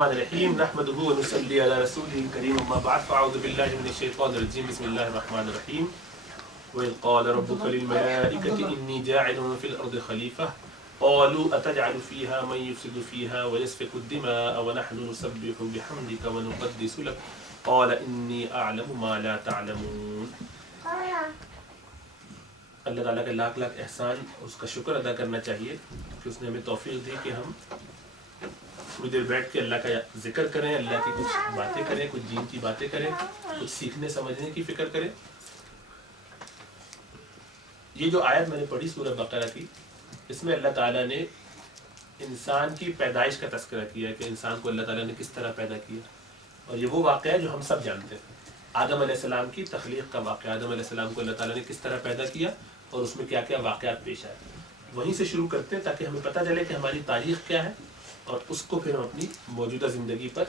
الرحیم نحمده ونصلی علی رسوله الکریم اما بعد فاعوذ باللہ من الشیطان الرجیم بسم اللہ الرحمن الرحیم وَإِذْ قَالَ رَبُّكَ لِلْمَلَائِكَةِ إِنِّي جَاعِلٌ فِي الْأَرْضِ خَلِيفَةً قَالُوا أَتَجْعَلُ فِيهَا مَن يُفْسِدُ فِيهَا وَيَسْفِكُ الدِّمَاءَ وَنَحْنُ نُسَبِّحُ بِحَمْدِكَ وَنُقَدِّسُ لَكَ قَالَ إِنِّي أَعْلَمُ مَا لَا تَعْلَمُونَ۔ اللہ تعالیٰ کا لاکھ لاکھ احسان، اس کا شکر ادا کرنا چاہیے کہ اس نے ہمیں توفیق دی کہ ہم تھوڑی دیر بیٹھ کے اللہ کا ذکر کریں، اللہ کی کچھ باتیں کریں، کچھ دین کی باتیں کریں، کچھ سیکھنے سمجھنے کی فکر کریں۔ یہ جو آیت میں نے پڑھی سورہ بقرہ کی، اس میں اللہ تعالیٰ نے انسان کی پیدائش کا تذکرہ کیا کہ انسان کو اللہ تعالیٰ نے کس طرح پیدا کیا، اور یہ وہ واقعہ ہے جو ہم سب جانتے ہیں، آدم علیہ السلام کی تخلیق کا واقعہ۔ آدم علیہ السلام کو اللہ تعالیٰ نے کس طرح پیدا کیا اور اس میں کیا کیا واقعات پیش آئے، وہیں سے شروع کرتے ہیں تاکہ ہمیں پتہ چلے کہ ہماری تاریخ کیا ہے، اور اس کو پھر ہم اپنی موجودہ زندگی پر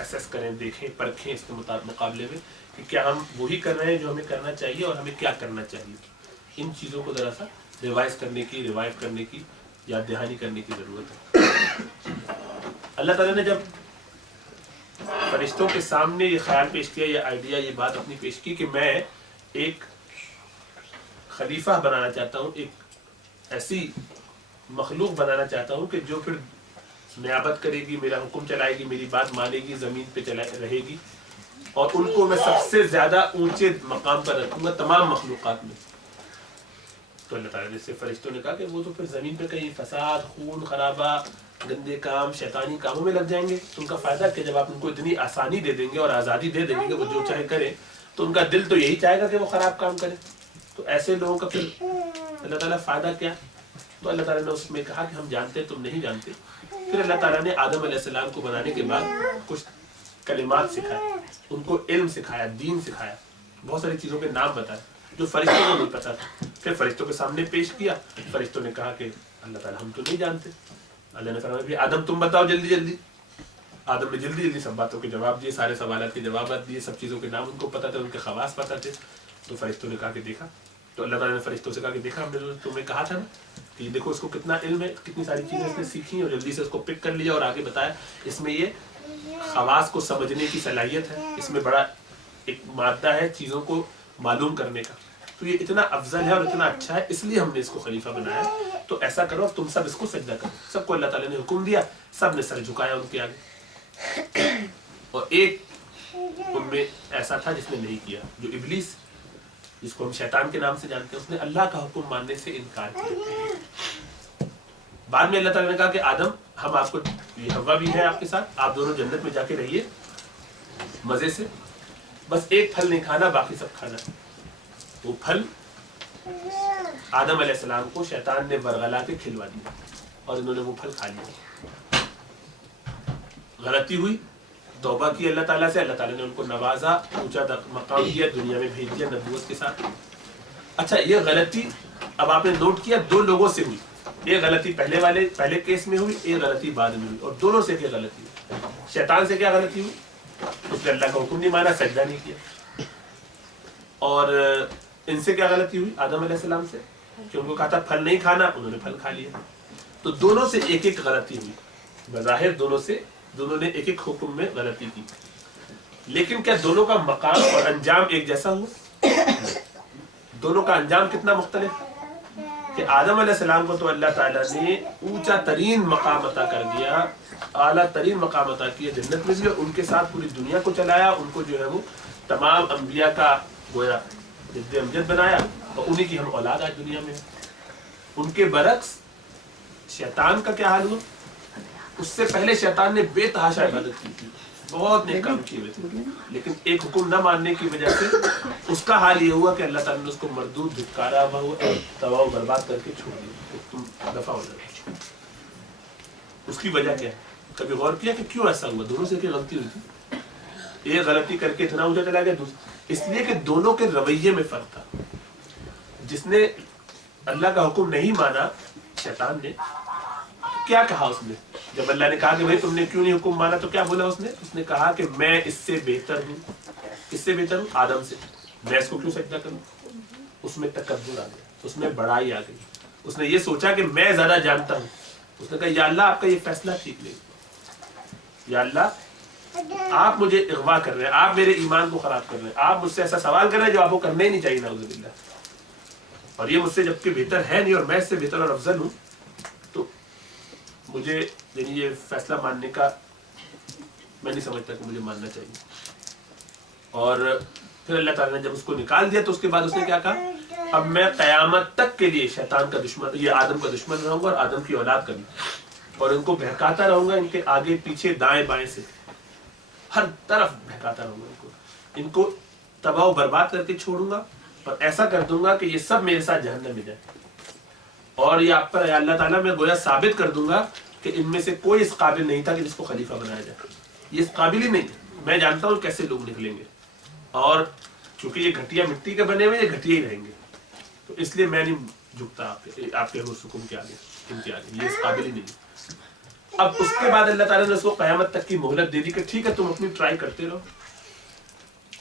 اسیس کریں، دیکھیں، پرکھیں اس کے مقابلے میں کہ کیا ہم وہی کر رہے ہیں جو ہمیں کرنا چاہیے اور ہمیں کیا کرنا چاہیے۔ ان چیزوں کو ذرا سا ریوائز کرنے کی، ریوائو کرنے کی، یاد دہانی کرنے کی ضرورت ہے۔ اللہ تعالیٰ نے جب فرشتوں کے سامنے یہ خیال پیش کیا، یہ آئیڈیا، یہ بات اپنی پیش کی کہ میں ایک خلیفہ بنانا چاہتا ہوں، ایک ایسی مخلوق بنانا چاہتا ہوں کہ جو پھر نیابت کرے گی، میرا حکم چلائے گی، میری بات مانے گی، زمین پہ رہے گی، اور ان کو میں سب سے زیادہ اونچے مقام پر رکھوں گا تمام مخلوقات میں۔ تو اللہ تعالیٰ نے صرف فرشتوں نے کہا کہ وہ تو پھر زمین پہ کہیں فساد، خون خرابہ، گندے کام، شیطانی کاموں میں لگ جائیں گے، تو ان کا فائدہ کہ جب آپ ان کو اتنی آسانی دے دیں گے اور آزادی دے دیں گے کہ وہ جو چاہے کریں، تو ان کا دل تو یہی چاہے گا کہ وہ خراب کام کرے، تو ایسے لوگوں کا پھر اللہ تعالیٰ فائدہ کیا؟ تو اللہ تعالیٰ نے اس میں کہا کہ ہم جانتے تم نہیں جانتے۔ پھر اللہ تعالیٰ نے آدم علیہ السلام کو بنانے کے بعد کچھ کلمات سکھائے، ان کو علم سکھایا، دین سکھایا، بہت ساری چیزوں کے نام بتائے جو فرشتوں کو نہیں پتا تھا۔ پھر فرشتوں کے سامنے پیش کیا، فرشتوں نے کہا کہ اللہ تعالیٰ ہم تو نہیں جانتے۔ اللہ نے فرمایا کہ آدم تم بتاؤ جلدی جلدی۔ آدم نے جلدی جلدی سب باتوں کے جواب دیے، سارے سوالات کے جوابات دیے، سب چیزوں کے نام ان کو پتا تھے، ان کے خواص پتا تھے۔ تو فرشتوں نے کہا کہ دیکھا، تو اللہ تعالیٰ نے فرشتوں سے کہا کہ دیکھا ہم نے تمہیں کہا تھا نا کہ دیکھو اس کو کتنا علم ہے، کتنی ساری چیزیں اس نے سیکھی اور جلدی سے اس کو پک کر لیا اور آگے بتایا۔ اس میں یہ خواص کو سمجھنے کی صلاحیت ہے، اس میں بڑا ایک مادہ ہے چیزوں کو معلوم کرنے کا، تو یہ اتنا افضل ہے اور اتنا اچھا ہے، اس لیے ہم نے اس کو خلیفہ بنایا ہے۔ تو ایسا کرو تم سب اس کو سجدہ کرو۔ سب کو اللہ تعالیٰ نے حکم دیا، سب نے سر جھکایا ان کے آگے، اور ایک ان میں ایسا تھا جس نے نہیں کیا، جو ابلیس، جس کو ہم شیطان کے نام سے جانتے ہیں، اس نے اللہ کا حکم ماننے سے انکار کیا۔ بعد میں اللہ تعالیٰ نے کہا کہ آدم ہم آپ کو، یہ حوا بھی ہے آپ کے ساتھ، آپ دونوں جنت میں جا کے رہیے مزے سے، بس ایک پھل نہیں کھانا، باقی سب کھانا۔ وہ پھل آدم علیہ السلام کو شیطان نے ورغلا کے کھلوا دیا اور انہوں نے وہ پھل کھا لیا۔ غلطی ہوئی، توبہ کی اللہ تعالیٰ سے، اللہ تعالیٰ نے ان کو نوازا، اونچا مقام دیا، دنیا میں بھیج دیا نبوت کے ساتھ۔ اچھا، یہ غلطی اب آپ نے نوٹ کیا دو لوگوں سے ہوئی، ایک غلطی پہلے کیس میں ہوئی، ایک غلطی بعد میں ہوئی، اور دونوں سے کیا غلطی ہوئی؟ شیطان سے کیا غلطی ہوئی؟ اس نے اللہ کا حکم نہیں مانا، سجدہ نہیں کیا۔ اور ان سے کیا غلطی ہوئی؟ آدم علیہ السلام سے، کہ ان کو کہا تھا پھل نہیں کھانا، انہوں نے پھل کھا لیا۔ تو دونوں سے ایک ایک غلطی ہوئی، بظاہر دونوں نے ایک ایک حکم میں غلطی کی، لیکن کیا دونوں کا مقام اور انجام ایک جیسا ہوا؟ دونوں کا انجام کتنا مختلف کہ آدم علیہ السلام کو تو اللہ تعالیٰ نے اونچا ترین مقام عطا کر دیا، اعلیٰ ترین مقام عطا کیا جنت میں بھی، اور ان کے ساتھ پوری دنیا کو چلایا، ان کو جو ہے وہ تمام انبیاء کا گویا جد امجد بنایا، اور انہی کی ہم اولاد آج دنیا میں ہیں۔ ان کے برعکس شیطان کا کیا حال ہوا؟ اس سے پہلے شیطان نے بے تحاشا عبادت کی تھی، بہت نیک کام کیے ہوئے تھے، لیکن ایک حکم نہ ماننے کی وجہ سے اس کا حال یہ ہوا کہ اللہ تعالیٰ نے اس کو مردود، دھتکارا، وہ تباہ و برباد کر کے چھوڑ دیا کہ تم دفع ہو جاؤ۔ اس کی وجہ کیا ہے؟ کبھی غور کیا کہ کیوں ایسا ہوا؟ دونوں سے کیا غلطی ہوئی تھی؟ ایک غلطی کر کے اتنا اونچا چلا گیا، اس لیے کہ دونوں کے رویے میں فرق تھا۔ جس نے اللہ کا حکم نہیں مانا، شیطان نے، کیا کہا اس نے؟ جب اللہ نے کہا کہ بھائی تم نے کیوں نہیں حکم مانا، تو کیا بولا اس نے کہا کہ میں اس سے بہتر ہوں۔ کس سے بہتر ہوں؟ آدم سے، میں اس کو کیوں سجدہ کروں؟ اس میں تکبر آ گیا، اس میں بڑائی آ گئی، اس نے یہ سوچا کہ میں زیادہ جانتا ہوں۔ اس نے کہا یا اللہ آپ کا یہ فیصلہ ٹھیک نہیں۔ یا اللہ آپ مجھے اغوا کر رہے ہیں، آپ میرے ایمان کو خراب کر رہے ہیں، آپ مجھ سے ایسا سوال کر رہے ہیں جو آپ کو کرنا ہی نہیں چاہیے، نعوذ باللہ، اور یہ مجھ سے جبکہ بہتر ہے نہیں اور میں اس سے بہتر اور افضل ہوں، تو مجھے یعنی یہ فیصلہ ماننے کا میں نہیں سمجھتا کہ مجھے ماننا چاہیے. اور پھر اللہ تعالیٰ نے جب اس کو نکال دیا تو اس کے بعد اس نے کیا کہا، اب میں قیامت تک کے لیے شیطان کا دشمن، یہ آدم کا دشمن رہوں گا اور آدم کی اولاد کا بھی، اور ان کو بہکاتا رہوں گا، ان کے آگے پیچھے دائیں بائیں سے ہر طرف بہکاتا رہوں گا، ان کو تباہ و برباد کر کے چھوڑوں گا، اور ایسا کر دوں گا کہ یہ سب میرے ساتھ جہنم میں جائے. اور یہ آپ پر اللہ تعالیٰ میں گویا ثابت کر دوں گا کہ ان میں سے کوئی اس قابل نہیں تھا کہ جس کو خلیفہ بنایا جائے، یہ اس قابل ہی نہیں. میں جانتا ہوں کیسے لوگ نکلیں گے، اور چونکہ یہ گھٹیا مٹی کے بنے ہوئے، یہ گھٹیا ہی رہیں گے، تو اس لیے میں نہیں جھکتا آپ کے حکم کے آگے، ان کے آگے، یہ اس قابل ہی نہیں. اب اس کے بعد اللہ تعالیٰ نے اس کو قیامت تک کی مہلت دے دی کہ ٹھیک ہے تم اپنی ٹرائی کرتے رہو،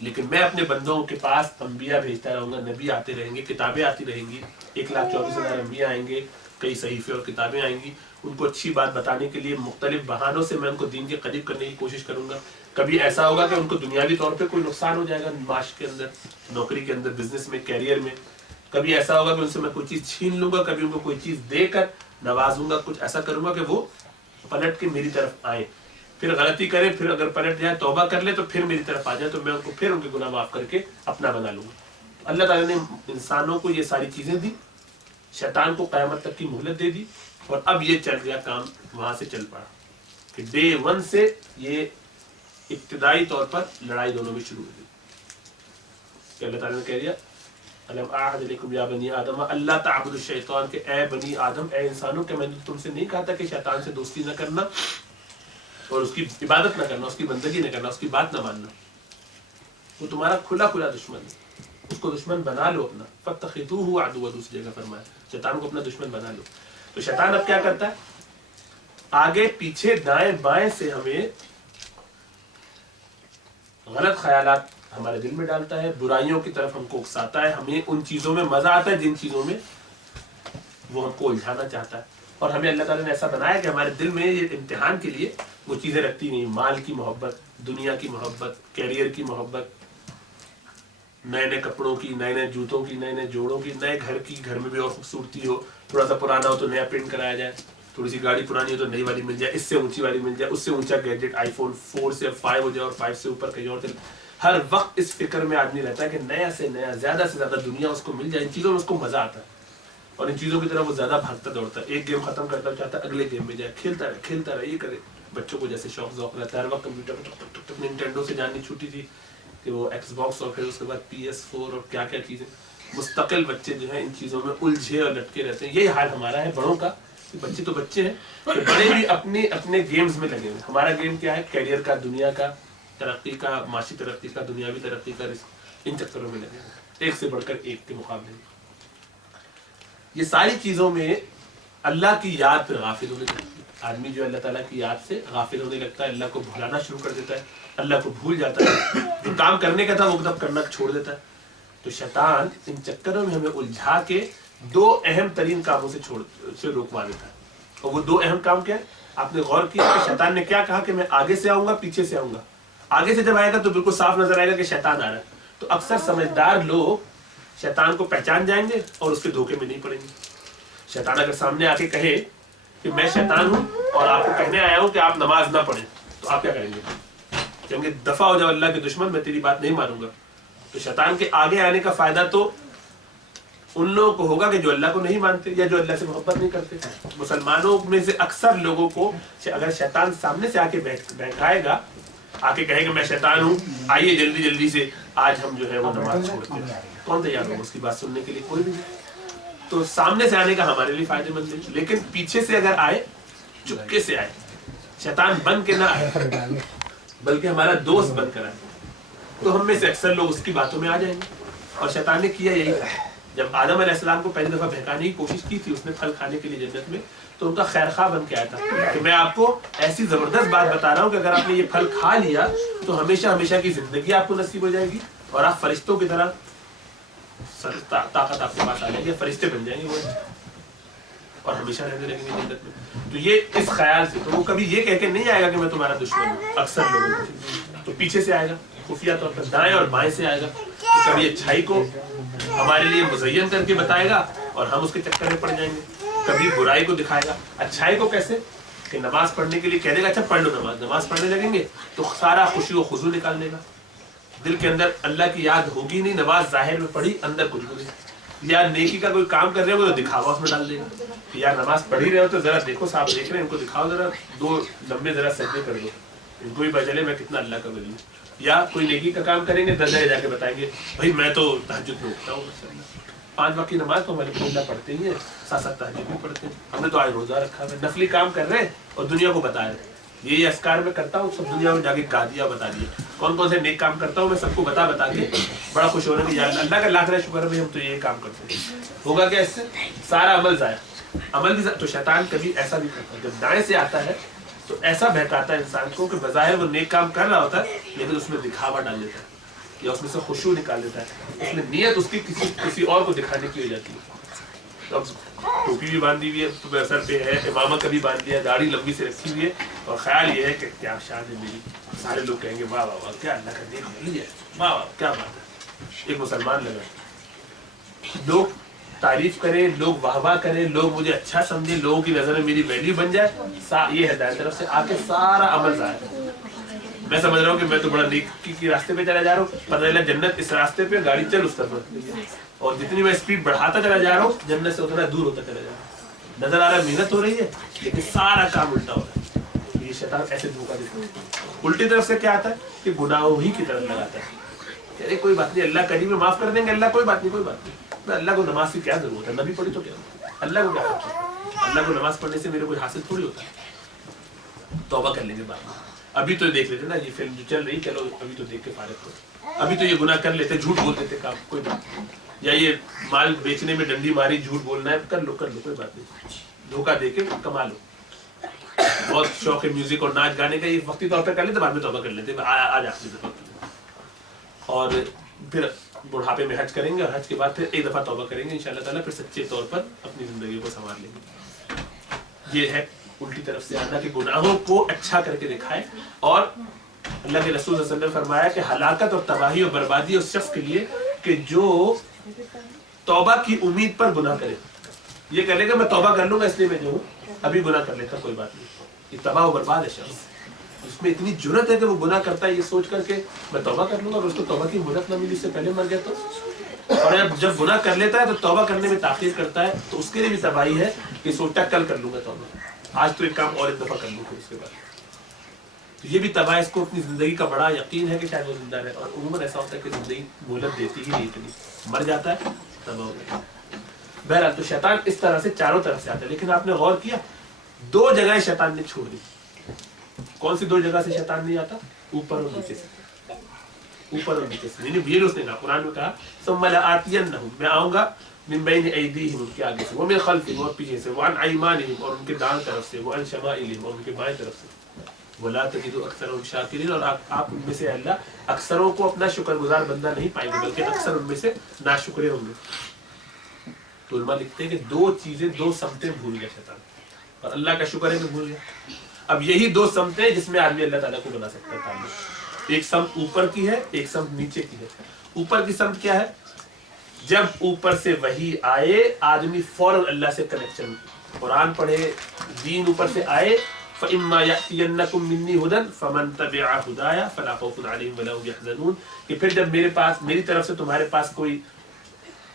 لیکن میں اپنے بندوں کے پاس انبیاء بھیجتا رہوں گا، نبی آتے رہیں گے، کتابیں آتی رہیں گی، 1,24,000 انبیاء آئیں گے، کئی صحیفے اور کتابیں آئیں گی، ان کو اچھی بات بتانے کے لیے مختلف بہانوں سے میں ان کو دین کے قریب کرنے کی کوشش کروں گا. کبھی ایسا ہوگا کہ ان کو دنیاوی طور پہ کوئی نقصان ہو جائے گا، معاش کے اندر، نوکری کے اندر، بزنس میں، کیریئر میں. کبھی ایسا ہوگا کہ ان سے میں کوئی چیز چھین لوں گا، کبھی ان کو کوئی چیز دے کر نوازوں گا، کچھ ایسا کروں گا کہ وہ پلٹ کے میری طرف آئیں، پھر غلطی کرے، پھر اگر پلٹ جائے توبہ کر لے تو پھر میری طرف آ جائے، تو میں ان کو پھر ان کے گناہ معاف کر کے اپنا بنا لوں گا. اللہ تعالیٰ نے انسانوں کو یہ ساری چیزیں دی، شیطان کو قیامت تک کی مہلت دے دی، اور اب یہ چل گیا کام، وہاں سے چل پڑا کہ ڈے 1 سے یہ ابتدائی طور پر لڑائی دونوں میں شروع ہو گئی کہ اللہ تعالیٰ نے کہہ دیا الم اعہد الیکم یا بنی آدم اللہ تعبدوا الشیطان، کہ اے بنی آدم، اے انسانوں، کہ میں نے تم سے نہیں کہا تھا کہ شیطان سے دوستی نہ کرنا اور اس کی عبادت نہ کرنا، اس کی بندگی نہ کرنا، اس کی بات نہ ماننا. وہ تمہارا کھلا کھلا دشمن ہے، اس کو دشمن بنا لو اپنا. فاتخذوہ عدوا، دوسری جگہ فرمایا شیطان کو اپنا دشمن بنا لو. تو شیطان اب کیا کرتا ہے، آگے پیچھے دائیں بائیں سے ہمیں غلط خیالات ہمارے دل میں ڈالتا ہے، برائیوں کی طرف ہم کو اکساتا ہے، ہمیں ان چیزوں میں مزہ آتا ہے جن چیزوں میں وہ ہم کو الجھانا چاہتا ہے. اور ہمیں اللہ تعالیٰ نے ایسا بنایا کہ ہمارے دل میں یہ امتحان کے لیے وہ چیزیں رکھتی نہیں، مال کی محبت، دنیا کی محبت، کیریئر کی محبت، نئے نئے کپڑوں کی، نئے نئے جوتوں کی، نئے نئے جوڑوں کی، نئے گھر کی، گھر میں بھی اور خوبصورتی ہو، تھوڑا سا پرانا ہو تو نیا پرنٹ کرایا جائے، تھوڑی سی گاڑی پرانی ہو تو نئی والی مل جائے، اس سے اونچی والی مل جائے، اس سے اونچا گیجٹ آئی فون 4 سے 5 ہو جائے اور 5 سے اوپر کہیں اور. ہر وقت اس فکر میں آدمی رہتا ہے کہ نیا سے نیا، زیادہ سے زیادہ دنیا اس کو مل جائے. ان چیزوں میں اس کو مزہ آتا ہے اور ان چیزوں کی طرف وہ زیادہ بھاگتا دوڑتا ہے. ایک گیم ختم کرتا چاہتا ہے اگلے گیم میں جائے، کھیلتا رہے، یہ کرے. بچوں کو جیسے شوق ذوق رہتا ہے ہر وقت کمپیوٹر، نینٹینڈو سے جاننی چھوٹی تھی کہ وہ ایکس باکس، اور پھر اس کے بعد PS4 اور کیا کیا چیزیں. مستقل بچے جو ہیں ان چیزوں میں الجھے اور لٹکے رہتے ہیں. یہی حال ہمارا ہے بڑوں کا، کہ بچے تو بچے ہیں، کہ بڑے بھی اپنے گیمز میں لگے ہوئے. ہمارا گیم کیا ہے؟ کیریئر کا، دنیا کا، ترقی کا، معاشی ترقی کا، دنیاوی ترقی کا، ان چکروں میں لگے ہوئے، ایک سے بڑھ کر ایک کے مقابلے میں. یہ ساری چیزوں میں اللہ کی یاد پہ غافل ہونے لگتا ہے. آدمی جو اللہ تعالیٰ کی یاد سے غافل ہونے لگتا ہے، اللہ کو بھلانا شروع کر دیتا ہے، اللہ کو بھول جاتا ہے، جو کام کرنے کا تھا وہ تب کرنا چھوڑ دیتا ہے. تو شیطان ان چکروں میں ہمیں الجھا کے 2 اہم ترین کاموں سے روکوا دیتا ہے. اور وہ 2 اہم کام کیا ہے؟ آپ نے غور کیا کہ شیطان نے کیا کہا کہ میں آگے سے آؤں گا، پیچھے سے آؤں گا. آگے سے جب آئے گا تو بالکل صاف نظر آئے گا کہ شیطان آ رہا ہے. تو اکثر سمجھدار لوگ شیطان کو پہچان جائیں گے اور اس کے دھوکے میں نہیں پڑیں گے. شیطان اگر سامنے آ کے کہے کہ میں شیطان ہوں اور آپ کو کہنے آیا ہوں کہ آپ نماز نہ پڑھیں، تو آپ کیا کریں گے؟ کہیں گے دفع ہو جاؤ اللہ کے دشمن، میں تیری بات نہیں مانوں گا. تو شیطان کے آگے آنے کا فائدہ تو ان لوگوں کو ہوگا کہ جو اللہ کو نہیں مانتے یا جو اللہ سے محبت نہیں کرتے. مسلمانوں میں سے اکثر لوگوں کو اگر شیطان سامنے سے آ کے بیٹھائے گا، آ کے کہے کہ میں شیطان ہوں، آئیے جلدی جلدی سے آج ہم جو ہے وہ نماز چھوڑتے ہیں، کون تیار ہوگا اس کی بات سننے کے لیے؟ کوئی بھی نہیں. تو سامنے سے آنے کا ہمارے لیے فائدہ مند ہے. لیکن پیچھے سے اگر آئے، چپکے سے آئے، شیطان بن کے نہ آئے بلکہ ہمارا دوست بن کر آئے، تو ہم میں سے اکثر لوگ اس کی باتوں میں آ جائیں گے. اور شیطان نے کیا یہی، جب آدم علیہ السلام کو پہلی دفعہ بہکانے کی کوشش کی تھی اس نے پھل کھانے کے لیے جنت میں، تو ان کا خیر خواہ بن کے آیا تھا کہ میں آپ کو ایسی زبردست بات بتا رہا ہوں کہ اگر آپ نے یہ پھل کھا لیا تو ہمیشہ ہمیشہ کی زندگی آپ کو نصیب ہو جائے گی اور آپ فرشتوں کی طرح طاقت آپ کے پاس آ جائے گی، فرشتے بن جائیں گے وہ. اور ہمیشہ رہنے لگیں گے جنت میں. تو یہ اس خیال سے تو وہ کبھی یہ کہہ کے نہیں آئے گا کہ میں تمہارا دشمن ہوں. اکثر لوگوں تو پیچھے سے آئے گا, خفیہ طور پر دائیں اور بائیں سے آئے گا. تو کبھی اچھائی کو ہمارے لیے مزین کر کے بتائے گا اور ہم اس کے چکر میں پڑ جائیں گے. کبھی برائی کو دکھائے گا. اچھائی کو کیسے کہ نماز پڑھنے کے لیے کہہ دے گا اچھا پڑھ لو نماز پڑھنے لگیں گے تو سارا خوشی و خضوع نکال دے گا. دل کے اندر اللہ کی یاد ہوگی نہیں, نماز ظاہر میں پڑھی اندر کچھ بھی نہیں. یا نیکی کا کوئی کام کر رہے ہو تو دکھاوا اس میں ڈال دے گا. یا نماز پڑھی رہے ہو تو ذرا دیکھو صاحب دیکھ رہے ہیں ان کو دکھاؤ, ذرا 2 لمبے ذرا سجدے کر دو, ان کو بھی پتہ چلے میں کتنا اللہ کا ولی ہوں. یا کوئی نیکی کا کام کریں گے دل جا کے بتائیں گے بھائی میں تو تہجد میں اٹھتا ہوں, 5 وقت کی نماز تو ہمارے اللہ پڑھتے ہی ہیں, ساتھ ساتھ تہجد بھی پڑھتے ہیں, ہم نے تو آج روزہ رکھا ہے, نفلی کام کر رہے ہیں اور دنیا کو بتا رہے ہیں یہ اذکار میں کرتا ہوں, سب دنیا میں جا کے گا دیا بتا دیا. کون کون سے نیک کام کرتا ہوں میں سب کو بتا کے بڑا خوش ہونے کی اللہ کا لاکھ شکر ہے ہم تو یہ کام کرتے ہیں. ہوگا کیا اس سے سارا عمل ضائع, عمل بھی تو شیطان کبھی ایسا بھی کرتا ہے جب دائیں سے آتا ہے تو ایسا بہکاتا ہے انسان کو کہ بظاہر وہ نیک کام کر رہا ہوتا ہے لیکن اس میں دکھاوا ڈال دیتا ہے یا اس میں سے خشوع نکال دیتا ہے, اس میں نیت اس کی کسی اور کو دکھانے کی ہو جاتی ہے. اب ٹوپی بھی باندھی ہوئی ہے سر پہ ہے, امامہ کبھی باندھ لیا, داڑھی لمبی سے رکھی ہوئی ہے اور خیال یہ ہے کہ کیا شان ہے میری, سارے لوگ کہیں گے واہ واہ واہ کیا اللہ کا نیک ولی ہے, واہ واہ کیا بات ہے. ایک مسلمان لگا, لوگ تعریف کریں, لوگ واہ واہ کریں, لوگ مجھے اچھا سمجھیں, لوگوں کی نظر میں میری ویلیو بن جائے, یہ ہدایت طرف سے آ کے سارا عمل ظاہر. میں سمجھ رہا ہوں کہ میں تو بڑا نیکی کے راستے پہ چلا جا رہا ہوں, پتہ چلا جنت اس راستے پہ, گاڑی چل اس طرف, اور جتنی میں اسپیڈ بڑھاتا چلا جا رہا ہوں جنت سے اتنا دور ہوتا چلا جا رہا ہوں. نظر آ رہا ہے محنت ہو رہی ہے لیکن سارا کام الٹا ہو رہا ہے. یہ شیطان ایسے دھوکہ دیتا ہے. الٹی طرف سے کیا آتا ہے کہ گناہوں ہی کی طرف لگاتا ہے, ارے کوئی بات نہیں اللہ کریم میں معاف کر دیں گے, اللہ کوئی بات نہیں, اللہ کو نماز کی کیا ضرورت ہے, نبی پڑھی تو کیا, اللہ کو کیا کرتا ہے, اللہ کو نماز پڑھنے سے میرے کوئی حاصل تھوڑی ہوتا ہے. توبہ کر لیں گے بعد میں, ابھی تو دیکھ لیتے نا یہ فلم جو چل رہی, چلو ابھی تو دیکھ کے فارغ کرو, ابھی تو یہ گناہ کر لیتے, جھوٹ بول دیتے کام, کوئی بات نہیں. یا یہ مال بیچنے میں ڈنڈی ماری, جھوٹ بولنا ہے, کر لو کوئی بات نہیں, دھوکہ دے کے کما لو. بہت شوق ہے میوزک اور ناچ گانے کا, یہ وقتی طور پہ کر لیتے, بعد میں توبہ کر لیتے, آج آخری دفعہ. اور پھر بڑھاپے میں حج کریں گے اور حج کے بعد پھر ایک دفعہ توبہ کریں گے انشاءاللہ تعالیٰ, پھر سچے طور پر اپنی زندگی کو سنوار لیں گے. یہ ہے الٹی طرف سے آنا کہ گناہوں کو اچھا کر کے دکھائے. اور اللہ کے رسول صلی اللہ علیہ وسلم نے فرمایا کہ ہلاکت اور تباہی اور بربادی اس شخص کے لیے کہ جو توبہ کی امید پر گناہ کرے. یہ کہہ لے گا میں توبہ کر لوں گا اس لیے میں جو ہوں ابھی گناہ کر لیتا, کوئی بات نہیں, یہ تباہ و برباد ہے شخص. اس میں اتنی جرت ہے کہ وہ گناہ کرتا ہے یہ سوچ کر کے میں توبہ کر لوں گا, اور اس کو توبہ کی مدت نہ ملی, اس سے پہلے مر گیا تو. اور جب گناہ کر لیتا ہے تو توبہ کرنے میں تاخیر کرتا ہے, تو اس کے لیے بھی تباہی ہے کہ سوچتا کل کر لوں گا توبہ, آج تو ایک کام اور ایک دفعہ کر لوں گا اس کے بعد. تو یہ بھی تباہ, اس کو اپنی زندگی کا بڑا یقین ہے کہ شاید وہ زندہ رہے, اور عموماً ایسا ہوتا ہے کہ زندگی مہلت دیتی ہی نہیں اتنی, مر جاتا ہے تباہ ہو جاتا ہے. بہرحال تو شیطان اس طرح سے چاروں طرف سے آتا ہے. لیکن آپ نے غور کیا 2 جگہیں شیطان نے چھوڑ دی. کون سی 2 جگہ سے شیطان نہیں آتا؟ اوپر اور نیچے سے, اوپر اور نیچے سے. یعنی یہ اس نے کہا, قرآن میں کہا ثم لآتینہم, میں آؤں گا من بین ایدیہم, ان کے آگے سے, ومن خلفہم, اور پیچھے سے, وعن ایمانہم, اور ان کے دائیں طرف سے, وعن شمائلہم, اور ان کے بائیں طرف سے, ولا تجد اکثرهم شاکرین, اور آپ ان میں سے اللہ اکثروں کو اپنا شکر گزار بندہ نہیں پائیں گے بلکہ اکثر ان میں سے ناشکرے ہوں گے. تو علماء لکھتے ہیں کہ 2 چیزیں 2 سمتیں بھول گیا شیطان, اور اللہ کا شکر ہے کہ بھول گیا. اب یہی 2 سمتیں جس میں آدمی اللہ تعالیٰ کو بنا سکتا ہے تعلق. ایک سمت اوپر کی ہے, ایک سمت نیچے کی ہے. اوپر کی سمت کیا ہے؟ جب اوپر سے وحی آئے آدمی فوراً اللہ سے کنیکشن, قرآن پڑھے, دین اوپر سے آئے, فَإِمَّا يَأْتِيَنَّكُم مِّنِّي هُدًى فَمَن تَبِعَ هُدَايَ فَلَا خَوْفٌ عَلَيْهِمْ وَلَا هُمْ يَحْزَنُونَ, کہ پھر جب میری طرف سے تمہارے پاس کوئی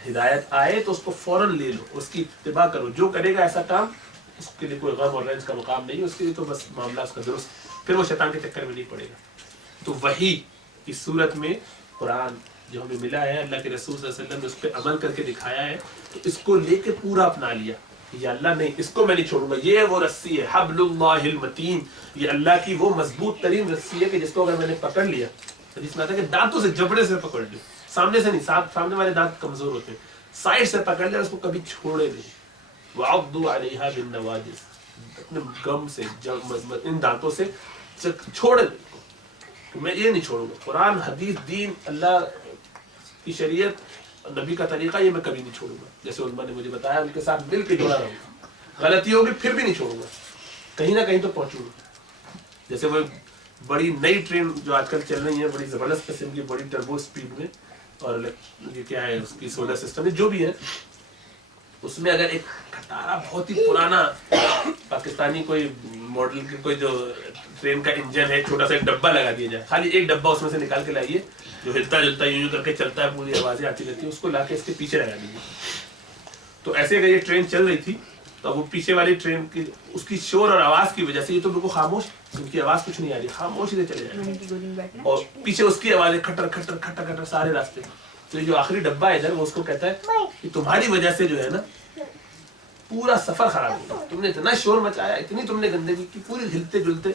ہدایت آئے تو اس کو فوراً لے لو, اس کی اتباع کرو. جو کرے گا ایسا کام اس کے لیے کوئی غم اور رنج کا مقام نہیں, اس کے لیے تو بس معاملہ اس کا درست, پھر وہ شیطان کے چکر میں نہیں پڑے گا. تو وحی کی صورت میں قرآن جو ہمیں ملا ہے, اللہ کے رسول صلی اللہ علیہ وسلم نے اس پہ عمل کر کے دکھایا ہے, تو اس کو لے کے پورا اپنا لیا. یا اللہ نہیں, اس کو میں نہیں چھوڑوں گا, یہ وہ رسی ہے حبل اللہ المتین, یہ اللہ کی وہ مضبوط ترین رسی ہے کہ جس کو اگر میں نے پکڑ لیا, حدیث میں آتا ہے کہ دانتوں سے جبڑے سے پکڑ لیا, سامنے سے نہیں, سامنے والے دانت کمزور ہوتے ہیں, سائڈ سے پکڑ لیا, اس کو کبھی چھوڑے نہیں. وَعَضُّوا عَلَيْهَا بِالنَّوَاجِذِ, اپنے گم سے ان دانتوں سے چھوڑے نہیں. میں یہ نہیں چھوڑوں گا, قرآن حدیث دین اللہ کی شریعت نبی کا طریقہ یہ میں کبھی نہیں چھوڑوں گا. جیسے علماء نے مجھے بتایا ان کے ساتھ مل کے جوڑا رہوں گا, غلطی ہوگی پھر بھی نہیں چھوڑوں گا, کہیں نہ کہیں تو پہنچوں گا. جیسے وہ بڑی نئی ٹرین جو آج کل چل رہی ہیں بڑی زبردست قسم کی, بڑی ٹربو اسپیڈ میں, اور یہ کیا ہے اس کی سولر سسٹم جو بھی ہے, اس میں اگر ایک کھٹارا بہت ہی پرانا پاکستانی کوئی ماڈل کی کوئی جو ٹرین کا انجن ہے, چھوٹا سا ایک ڈبہ لگا دیا جائے, خالی ایک ڈبہ اس میں سے نکال کے لائیے جو ہلتا جلتا یوں کر کے چلتا ہے, پوری آوازیں آتی رہتی ہیں, اس کو لا کے اس کے پیچھے لگا دیجیے. تو ایسے اگر یہ ٹرین چل رہی تھی تو وہ پیچھے والی ٹرین کی اس کی شور اور آواز کی وجہ سے یہ تو بالکل خاموش, ان کی آواز کچھ نہیں آ رہی, خاموشی سے چلے جائیں, اور پیچھے اس کی آوازیں کھٹر کھٹر کھٹر کھٹر سارے راستے. تو یہ جو آخری ڈبہ ہے ادھر, وہ اس کو کہتا ہے کہ تمہاری وجہ سے جو ہے نا پورا سفر خراب ہو گیا, تم نے اتنا شور مچایا, اتنی تم نے گندگی کی, پوری ہلتے جلتے,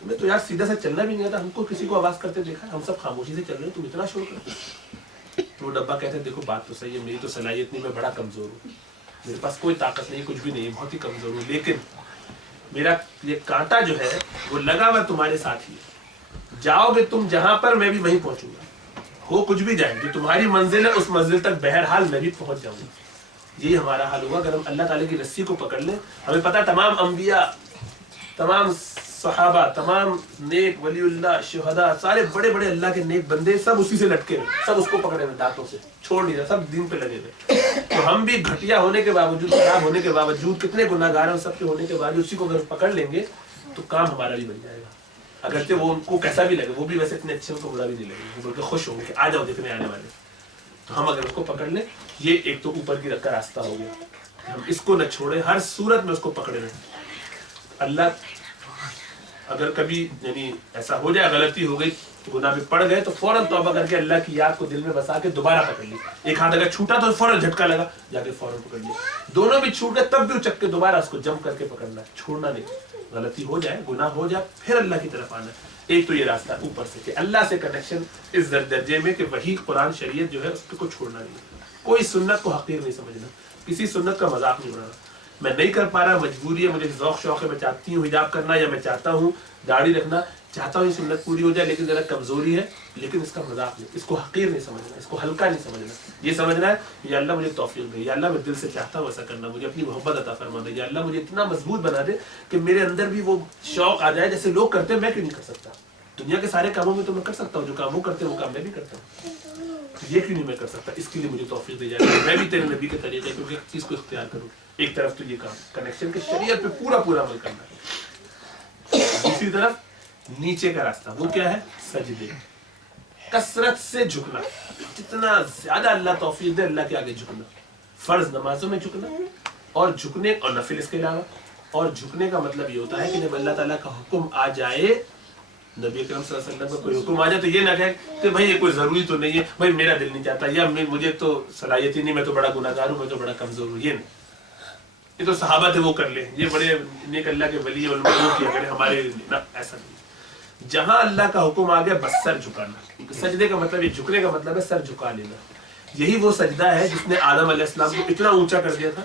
تمہیں تو یار سیدھا سے چلنا بھی نہیں آتا, ہم کو کسی کو آواز کرتے دیکھا, ہم سب خاموشی سے چل رہے ہیں, تم اتنا شور کرتے. تو وہ ڈبہ کہتے ہیں دیکھو بات تو صحیح ہے, میری تو صلاحیت نہیں, میں بڑا کمزور ہوں, میرے پاس کوئی طاقت نہیں, کچھ بھی نہیں, بہت ہی کمزور ہوں, لیکن میرا یہ کانٹا جو ہے وہ لگا ہوا تمہارے ساتھ ہی ہے, جاؤ گے تم جہاں پر میں بھی وہیں پہنچوں گا, ہو کچھ بھی جائے, جو تمہاری منزل ہے اس منزل تک بہرحال میں بھی پہنچ جاؤں گا. یہی ہمارا حال ہوگا اگر ہم اللہ تعالیٰ کی رسی کو پکڑ لیں. ہمیں پتہ تمام انبیاء, تمام صحابہ, تمام نیک ولی اللہ شہداء, سارے بڑے بڑے اللہ کے نیک بندے سب اسی سے لٹکے ہوئے, سب اس کو پکڑے ہوئے دانتوں سے, چھوڑ نہیں رہے, سب دین پہ لگے ہوئے. تو ہم بھی گھٹیا ہونے کے باوجود, خراب ہونے کے باوجود, کتنے گناہ گار ہیں سب کے ہونے کے باوجود, اسی کو اگر پکڑ لیں گے تو کام ہمارا بھی بن جائے گا. اگرچہ وہ ان کو کیسا بھی لگے, وہ بھی ویسے اتنے اچھے, ان کو برا بھی نہیں لگے, وہ بلکہ خوش ہوں گے کہ آ جاؤ دیکھنے آنے والے. تو ہم اگر اس کو پکڑ لیں, یہ ایک تو اوپر کی رکھ کا راستہ ہو گیا, ہم اس کو نہ چھوڑیں, ہر صورت میں اس کو پکڑے رہیں. اللہ اگر کبھی یعنی ایسا ہو جائے, غلطی ہو گئی, گناہ میں پڑ گئے, تو فوراً توبہ کر کے اللہ کی یاد کو دل میں بسا کے دوبارہ پکڑ لی. ایک ہاتھ اگر چھوٹا تو فوراً جھٹکا لگا, جا کے فوراً پکڑ لیا. دونوں بھی چھوٹ گئے تب بھی اچک کے دوبارہ اس کو جم کر کے پکڑنا ہے, چھوڑنا نہیں. غلطی ہو جائے, گناہ ہو جائے, پھر اللہ کی طرف آنا. ایک تو یہ راستہ اوپر سے کہ اللہ سے کنیکشن اس درجے میں کہ وہی قرآن شریعت جو ہے اس کو چھوڑنا نہیں. کوئی سنت کو حقیر نہیں سمجھنا, کسی سنت کا مذاق نہیں اڑانا. میں نہیں کر پا رہا, مجبوری ہے, مجھے ذوق شوق ہے, میں چاہتی ہوں حجاب کرنا, یا میں چاہتا ہوں داڑھی رکھنا, چاہتا ہوں یہ سنت پوری ہو جائے, لیکن ذرا کمزوری ہے, لیکن اس کا مذاق نہیں, اس کو حقیر نہیں سمجھنا, اس کو ہلکا نہیں سمجھنا. یہ سمجھنا ہے یا اللہ مجھے توفیق دے, یا اللہ میں دل سے چاہتا ہوں ایسا کرنا, مجھے اپنی محبت عطا فرما دے, یا اللہ مجھے اتنا مضبوط بنا دے کہ میرے اندر بھی وہ شوق آ جائے جیسے لوگ کرتے ہیں, میں کیوں نہیں کر سکتا. دنیا کے سارے کاموں میں تو میں کر سکتا ہوں, جو کام وہ کرتے ہیں وہ کام میں بھی کرتا ہوں, یہ کیوں نہیں میں کر سکتا. اس کے لیے مجھے توفیق دے جائے, میں بھی تیرے نبی کے طریقے کیونکہ چیز کو اختیار کروں. ایک طرف تو یہ کام کنیکشن کے شریعت پہ پورا عمل کرنا ہے. دوسری طرف نیچے کا راستہ, وہ کیا ہے, سجدے, کثرت سے جھکنا, جتنا زیادہ اللہ توفیق دے اللہ کے آگے جھکنا. فرض نمازوں میں جھکنا, اور جھکنے, اور نفل اس کے علاوہ. اور جھکنے کا مطلب یہ ہوتا ہے کہ جب اللہ تعالیٰ کا حکم آ جائے, نبی اکرم صلی اللہ علیہ وسلم کا کوئی حکم آ جائے, تو یہ نہ کہے کہ بھائی یہ کوئی ضروری تو نہیں ہے, بھائی میرا دل نہیں چاہتا, یا مجھے تو صلاحیت ہی نہیں, میں تو بڑا گناہ گار ہوں, میں تو بڑا کمزور ہوں. یہ نہیں, یہ تو صحابہ تھے وہ کر لیں, یہ بڑے نیک اللہ کے ولی علماء وہ کیا کریں, ہمارے نہ, ایسا نہیں. جہاں اللہ کا حکم آ گیا بس سر جھکانا. سجدے کا مطلب, یہ جھکنے کا مطلب ہے سر جھکا لینا. یہی وہ سجدہ ہے جس نے آدم علیہ السلام کو اتنا اونچا کر دیا تھا,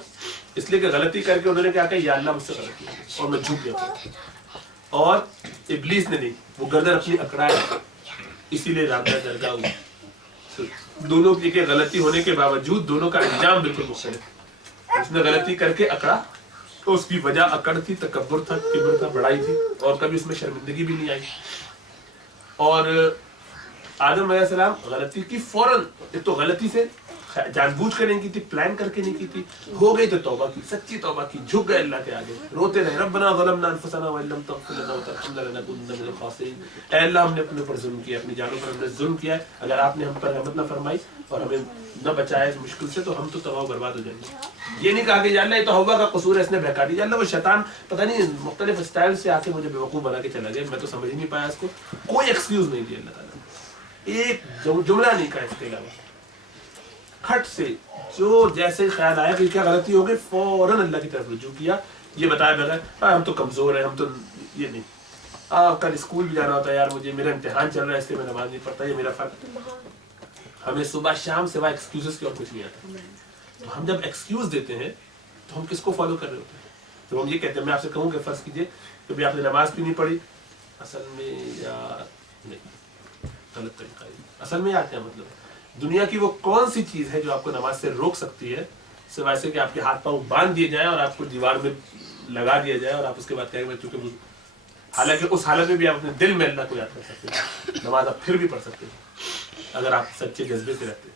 اس لیے کہ غلطی کر کے انہوں نے کیا کہا, یا اللہ مجھ سے غلطی ہے, اور میں جھک گیا. اور ابلیس نے نہیں, وہ گردن اپنی اکڑایا, اسی لیے رابطہ درگاہ ہوئی. دونوں کی غلطی ہونے کے باوجود دونوں کا انجام بالکل مختلف. اس نے غلطی کر کے اکڑا, تو اس کی وجہ اکڑ تھی, تکبر تھا, کبر تھا, بڑائی تھی, اور کبھی اس میں شرمندگی بھی نہیں آئی. اور آدم علیہ السلام غلطی کی فوراً, ایک تو غلطی سے جان بوجھ کر نہیں کی تھی, پلان کر کے نہیں کی تھی, ہو گئی تو توبہ کی, سچی توبہ کی, جھک گئے اللہ کے آگے, روتے رہے, ربنا ظلمنا انفسنا وان لم تغفر لنا وترحمنا لنکونن من الخاسرین. اے اللہ ہم نے اپنے اوپر ظلم کیا, اپنی جانوں پر ہم نے ظلم کیا ہے, اگر آپ نے ہم پر رحمت نہ فرمائی اور ہمیں نہ بچایا اس مشکل سے, تو ہم تو تباہ و برباد ہو جائیں گے. یہ نہیں کہا کہ یا اللہ یہ تو ہوا کا قصور ہے, اس نے بہکا دیا, یا اللہ وہ شیطان پتہ نہیں مختلف اسٹائل سے آ کے مجھے بیوقوف بنا کے چلا گیا, میں تو سمجھ نہیں پایا اس کو. کوئی ایکسکیوز نہیں دیا اللہ تعالیٰ نے, ایک جملہ نہیں کہا اس کے علاوہ. کھٹ سے جو جیسے خیال آیا کہ کیا غلطی ہو گئی, فوراً اللہ کی طرف رجوع کیا. یہ بتایا بغیر ہم تو کمزور ہیں, ہم تو یہ نہیں, کل اسکول بھی جانا ہوتا ہے, یار مجھے میرا امتحان چل رہا ہے اس لیے میں نماز نہیں پڑھتا, یہ میرا فرق. ہمیں صبح شام سوائے ایکسکیوزز کے اور کچھ نہیں آتا. تو ہم جب ایکسکیوز دیتے ہیں تو ہم کس کو فالو کر رہے ہوتے ہیں. تو ہم یہ کہتے ہیں, میں آپ سے کہوں کہ فرض کیجیے کبھی آپ نے نماز کیوں نہیں پڑھی, اصل میں یار نہیں, غلط طریقہ ہے. اصل میں یار کیا مطلب, دنیا کی وہ کون سی چیز ہے جو آپ کو نماز سے روک سکتی ہے, سوائے سے کہ آپ کے ہاتھ پاؤں باندھ دیے جائیں اور آپ کو دیوار میں لگا دیا جائے اور آپ اس کے بعد کہیں چونکہ حالانکہ اس حالت میں بھی آپ اپنے دل میں اللہ کو یاد کر سکتے ہیں، نماز آپ پھر بھی پڑھ سکتے ہیں اگر آپ سچے جذبے سے رہتے ہیں۔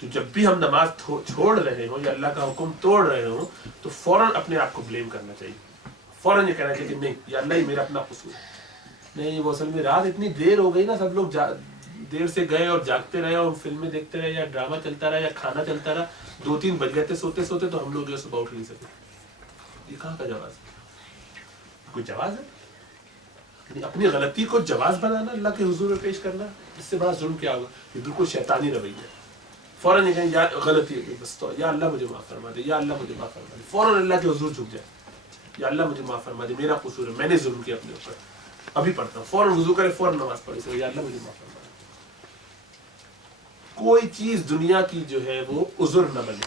تو جب بھی ہم نماز چھوڑ رہے ہوں یا اللہ کا حکم توڑ رہے ہوں تو فوراً اپنے آپ کو بلیم کرنا چاہیے، فوراً یہ کہنا چاہیے کہ نہیں یا اللہ ہی میرا اپنا قصور ہے، نہیں وہ اصل میں رات اتنی دیر ہو گئی نا، سب لوگ دیر سے گئے اور جاگتے رہے اور فلمیں دیکھتے رہے یا ڈرامہ چلتا رہا یا کھانا چلتا رہا، 2-3 بج گئے تھے سوتے سوتے، تو ہم لوگ جو صبح اٹھ نہیں سکے۔ یہ کہاں کا جواز ہے؟ کوئی جواز ہے؟ اپنی غلطی کو جواز بنانا، اللہ کے حضور میں پیش کرنا، اس سے بڑا ظلم کیا ہوگا؟ یہ بالکل شیطانی رویہ ہے۔ فوراً یہ کہیں یا غلطی ہے بس تو یا اللہ مجھے معاف فرما دے، یا اللہ مجھے معاف فرما دے، فوراً اللہ کے حضور جھک جائے، یا اللہ مجھے معاف فرما دے، میرا قصور ہے، میں نے ظلم کیا اپنے اوپر، ابھی پڑھتا ہوں، فوراً وضو کرے، فوراً نماز پڑھے، یا اللہ مجھے معاف فرما دے۔ کوئی چیز دنیا کی جو ہے وہ عذر نہ بنے،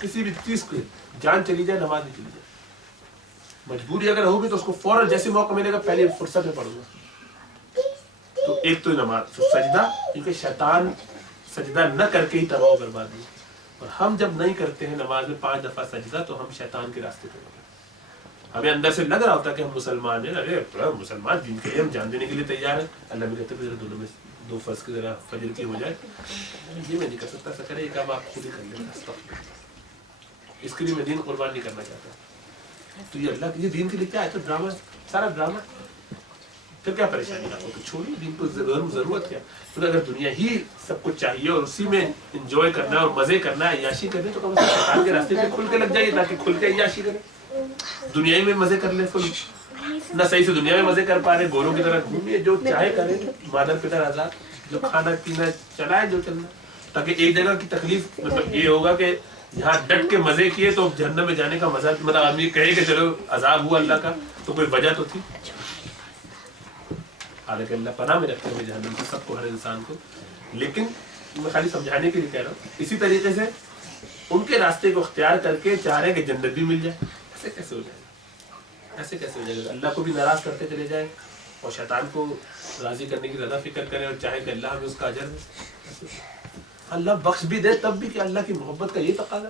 کسی بھی چیز کو، جان چلی جائے نماز نہیں چلی جائے، مجبوری اگر ہوگی تو اس کو فوراً جیسے موقع ملے گا پہلے فرصت میں پڑھوں گا۔ تو ایک تو نماز، تو سجدہ، کیونکہ شیطان سجدہ نہ کر کے ہی تباہ و برباد ہوئی، اور ہم جب نہیں کرتے ہیں نماز میں 5 دفعہ سجدہ تو ہم شیطان کے راستے پہ ہوتے ہیں۔ ہمیں اندر سے لگ رہا ہوتا ہے کہ ہم مسلمان ہیں، ارے مسلمان دین کے لیے ہم جان دینے کے لیے تیار ہیں، اللہ بھی کہتے ہیں ذرا دونوں میں 2 فرض کی ذرا فجر کی ہو جائے، یہ میں نہیں کر سکتا، ایسا کرے یہ کام آپ خود ہی کر لیں، اس کے لیے میں دین قربان نہیں کرنا چاہتا۔ تو یہ اللہ کے دین کے لیے کیا ہے؟ تو ڈرامہ، سارا ڈرامہ، پھر کیا پریشانی آپ کو؟ چھوڑیے دین کو، ضرورت کیا؟ پھر اگر دنیا ہی سب کچھ چاہیے اور اسی میں انجوائے کرنا ہے اور مزے کرنا ہے، عیاشی کرنی، تو کم از کم شیطان کے راستے پہ کھل کے لگ جائیے تاکہ کھل کے عیاشی کریں، دنیا ہی میں مزے کر لیں فل، نہ صحیح سے دنیا میں مزے کر پا رہے، گوروں کی طرح گھومیے، جو چاہے کریں، مادر پتر آزاد، جو کھانا پینا چلائے، جو چلنا، تاکہ ایک جگہ کی تکلیف، مطلب یہ ہوگا کہ یہاں ڈٹ کے مزے کیے تو جہنم میں جانے کا مزہ، مطلب آدمی کہے کہ چلو عذاب ہوا اللہ کا تو کوئی وجہ تو تھی، حالانکہ اللہ پناہ میں رکھتے ہوئے جہنم سے سب کو، ہر انسان کو، لیکن میں خالی سمجھانے کے لیے کہہ رہا ہوں۔ اسی طریقے سے ان کے راستے کو اختیار کر کے چاہ رہے ہیں کہ جنت بھی مل جائے، ایسے کیسے ہو جائے گا؟ ایسے کیسے ہو جائے گا؟ اللہ کو بھی ناراض کرتے چلے جائیں اور شیطان کو راضی کرنے کی زیادہ فکر کریں اور چاہیں کہ اللہ ہمیں اس کا اجر دے، اللہ بخش بھی دے تب بھی کہ اللہ کی محبت کا یہ تقاضا،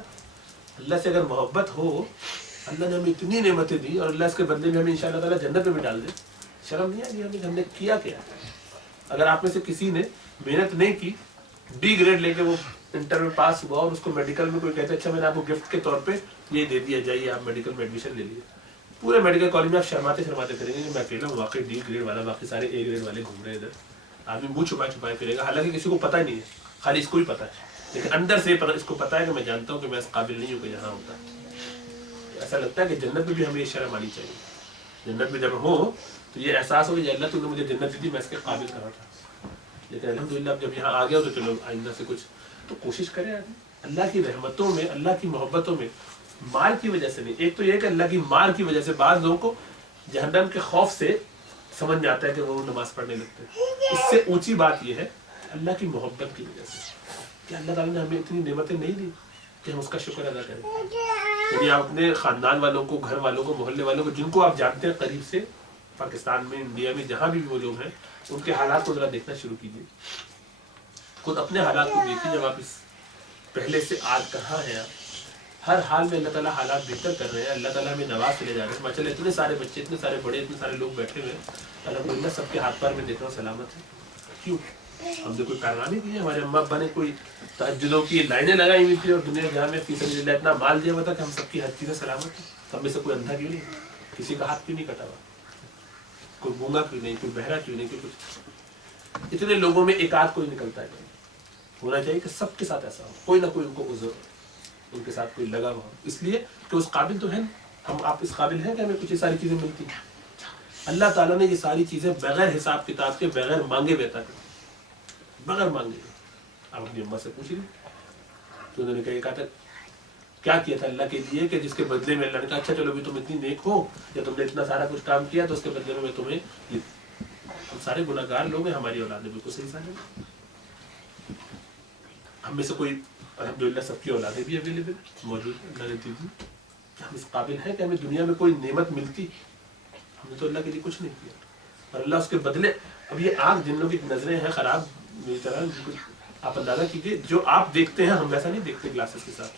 اللہ سے اگر محبت ہو، اللہ نے ہمیں اتنی نعمتیں دی اور اللہ اس کے بدلے میں ہمیں انشاءاللہ تعالیٰ جنت میں بھی ڈال دے، شرم نہیں آئی ہمیں؟ ہم نے کیا کیا؟ اگر آپ میں سے کسی نے محنت نہیں کی، ڈی گریڈ لے کے وہ انٹر میں پاس ہوا اور اس کو میڈیکل میں کوئی کہتے اچھا میں نے آپ کو گفٹ کے طور پہ یہ دے دیا، جائیے آپ میڈیکل میں ایڈمیشن لے لیے، پورے میڈیکل کالج میں آپ شرماتے شرماتے پھریں گے کہ میں اکیلا ہوں، واقعی ڈی گریڈ والا، باقی سارے اے گریڈ والے گھوم رہے ہیں ادھر، آدمی منہ چھپائے چھپائے پھرے گا، حالانکہ کسی کو پتہ ہی نہیں ہے، خالی اس کو ہی پتہ ہے، لیکن اندر سے اس کو پتہ ہے کہ میں جانتا ہوں کہ میں اس قابل نہیں ہوں کہ یہاں ہوتا ہے۔ ایسا لگتا ہے کہ جنت میں بھی ہمیں یہ شرم آنی چاہیے، جنت میں جب ہو تو یہ احساس ہو کہ اللہ تو نے مجھے جنت دی تھی، میں اس کے قابل کرا تھا، لیکن الحمدللہ اب جب یہاں آ گیا تو چلو آئندہ سے کچھ تو کوشش کریں آدمی اللہ کی رحمتوں میں، اللہ کی محبتوں میں، مال کی وجہ سے نہیں۔ ایک تو یہ کہ اللہ کی مال کی وجہ سے بعض لوگوں کو جہنم کے خوف سے سمجھ میں آتا ہے کہ وہ نماز پڑھنے لگتے ہیں، اس سے اونچی بات یہ ہے اللہ کی محبت کی وجہ سے کہ اللہ تعالیٰ نے ہمیں اتنی نعمتیں نہیں دی کہ ہم اس کا شکر ادا کریں۔ یعنی آپ اپنے خاندان والوں کو، گھر والوں کو، محلے والوں کو، جن کو آپ جانتے ہیں قریب سے، پاکستان میں، انڈیا میں، جہاں بھی وہ لوگ ہیں، ان کے حالات کو ذرا دیکھنا شروع کیجیے، خود اپنے حالات کو دیکھیے، جب آپ اس پہلے سے آج کہاں ہیں، آپ ہر حال میں اللہ تعالیٰ حالات بہتر کر رہے ہیں، اللہ تعالیٰ ہمیں نواز چلے جا رہے ہیں، ماشاء اللہ اتنے سارے بچے، اتنے سارے بڑے، اتنے سارے لوگ بیٹھے ہوئے ہیں، الحمدللہ سب کے ہاتھ پیر میں دیکھ رہا ہوں سلامت ہے۔ کیوں؟ ہم نے کوئی کارنامے کیے، ہمارے اماں ابا نے کوئی تہجدوں کی لائنیں لگائی ہوئی تھی اور دنیا جہاں میں فی سبیل اللہ اتنا مال دیا ہوا تھا کہ ہم سب کی ہر چیزیں سلامت ہیں، ہم میں سے کوئی اندھا کیوں نہیں، کسی کا ہاتھ کیوں نہیں کٹا ہوا، کوئی گونگا کیوں نہیں، کوئی بہرا کیوں نہیں، کوئی کچھ، اتنے لوگوں میں ایک آدھ کوئی نکلتا ہے، ہونا چاہیے کہ سب کے ساتھ ایسا ہو، کوئی نہ کوئی ان کو عذر، ان کے ساتھ کوئی لگا ہوا، اس لیے کہ اس قابل تو ہے، ہم آپ اس قابل ہیں کہ ہمیں کچھ یہ ساری چیزیں ملتی ہیں، اللہ تعالیٰ نے یہ ساری چیزیں بغیر حساب کتاب کے، بغیر مانگے بیتا کر، بغیر مانگے۔ آپ اپنی اماں سے پوچھ لیں تو انہوں نے کہا تھا کیا کیا تھا اللہ کے لیے کہ جس کے بدلے میں اللہ نے کہا اچھا چلو بھی تم اتنی نیک ہو یا تم نے اتنا سارا کچھ کام کیا تو اس کے بدلے میں تمہیں، ہم سارے گناہ گار لوگ ہیں، ہماری اولاد ہے بالکل صحیح سارے، ہم میں سے کوئی الحمدللہ سب کی اولادیں بھی اویلیبل موجود ہیں، اللہ نے دی دی، ہم اس قابل ہیں کہ ہمیں دنیا میں کوئی نعمت ملتی، ہم نے تو اللہ کے لیے کچھ نہیں کیا، اور اللہ اس کے بدلے، اب یہ آنکھ جن لوگوں کی نظریں ہیں خراب میری طرح، آپ اندازہ کیجیے جو آپ دیکھتے ہیں ہم ویسا نہیں دیکھتے گلاسز کے ساتھ،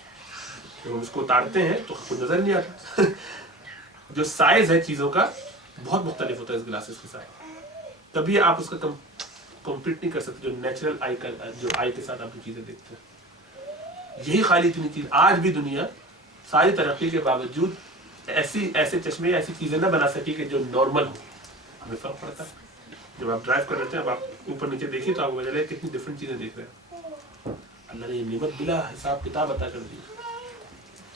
جب ہم اس کو اتارتے ہیں تو خود نظر نہیں آتا. جو سائز ہے چیزوں کا بہت مختلف ہوتا ہے اس گلاسز کے ساتھ, تبھی آپ اس کا کمپیٹ نہیں کر سکتے جو نیچرل آئی کا, جو آئی کے ساتھ آپ جو چیزیں دیکھتے ہیں. یہی خالی اتنی چیز, آج بھی دنیا ساری ترقی کے باوجود ایسے چشمے ایسی چیزیں نہ بنا سکی کہ جو نارمل ہو. ہمیں فرق پڑتا ہے جب آپ ڈرائیو کر رہے ہیں, اب آپ اوپر نیچے دیکھیے تو آپ کو چلے کتنی ڈفرینٹ چیزیں دیکھ رہے ہیں. اللہ نے یہ نعمت بلا حساب کتاب عطا کر دی.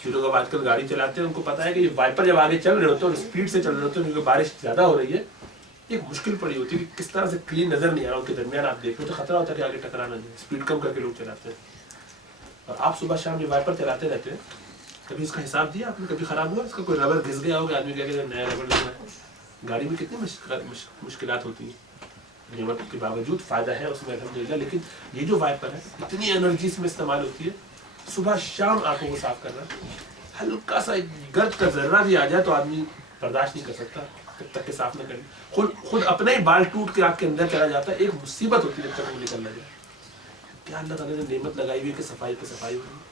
جو لوگ اب آج کل گاڑی چلاتے ہیں ان کو پتا ہے کہ یہ وائپر جب آگے چل رہے ہوتے ہیں اور اسپیڈ سے چل رہے ہوتے ہیں کیونکہ بارش زیادہ ہو رہی ہے, ایک مشکل پڑی ہوتی ہے کہ کس طرح سے کلین نظر نہیں آ رہا ان کے درمیان آپ دیکھ رہے تو خطرہ ہوتا ہے کہ آگے ٹکرانا نہیں. اسپیڈ کم کر کے لوگ چلاتے ہیں, اور آپ صبح شام یہ وائپر چلاتے رہتے ہیں. کبھی اس کا حساب دیا آپ نے, کبھی خراب ہوا اس کا کوئی ربر گھس گیا ہوگا, آدمی کہہ کہ نیا ربر لگا ہے. گاڑی میں کتنی مشکلات ہوتی ہیں, نعمت کے باوجود فائدہ ہے اس میں الحمدللہ. لیکن یہ جو وائپر ہے اتنی انرجی اس میں استعمال ہوتی ہے, صبح شام آنکھوں کو صاف کرنا, ہلکا سا گرد کا ذرہ بھی آ جائے تو آدمی برداشت نہیں کر سکتا جب تک کہ صاف نہ کرے. خود اپنا ہی بال ٹوٹ کے آنکھ کے اندر چلا جاتا ہے, ایک مصیبت ہوتی ہے جب تک وہ نکل نہ جائے. کیا اللہ تعالیٰ نے نعمت لگائی ہوئی ہے کہ صفائی پہ صفائی ہوئی.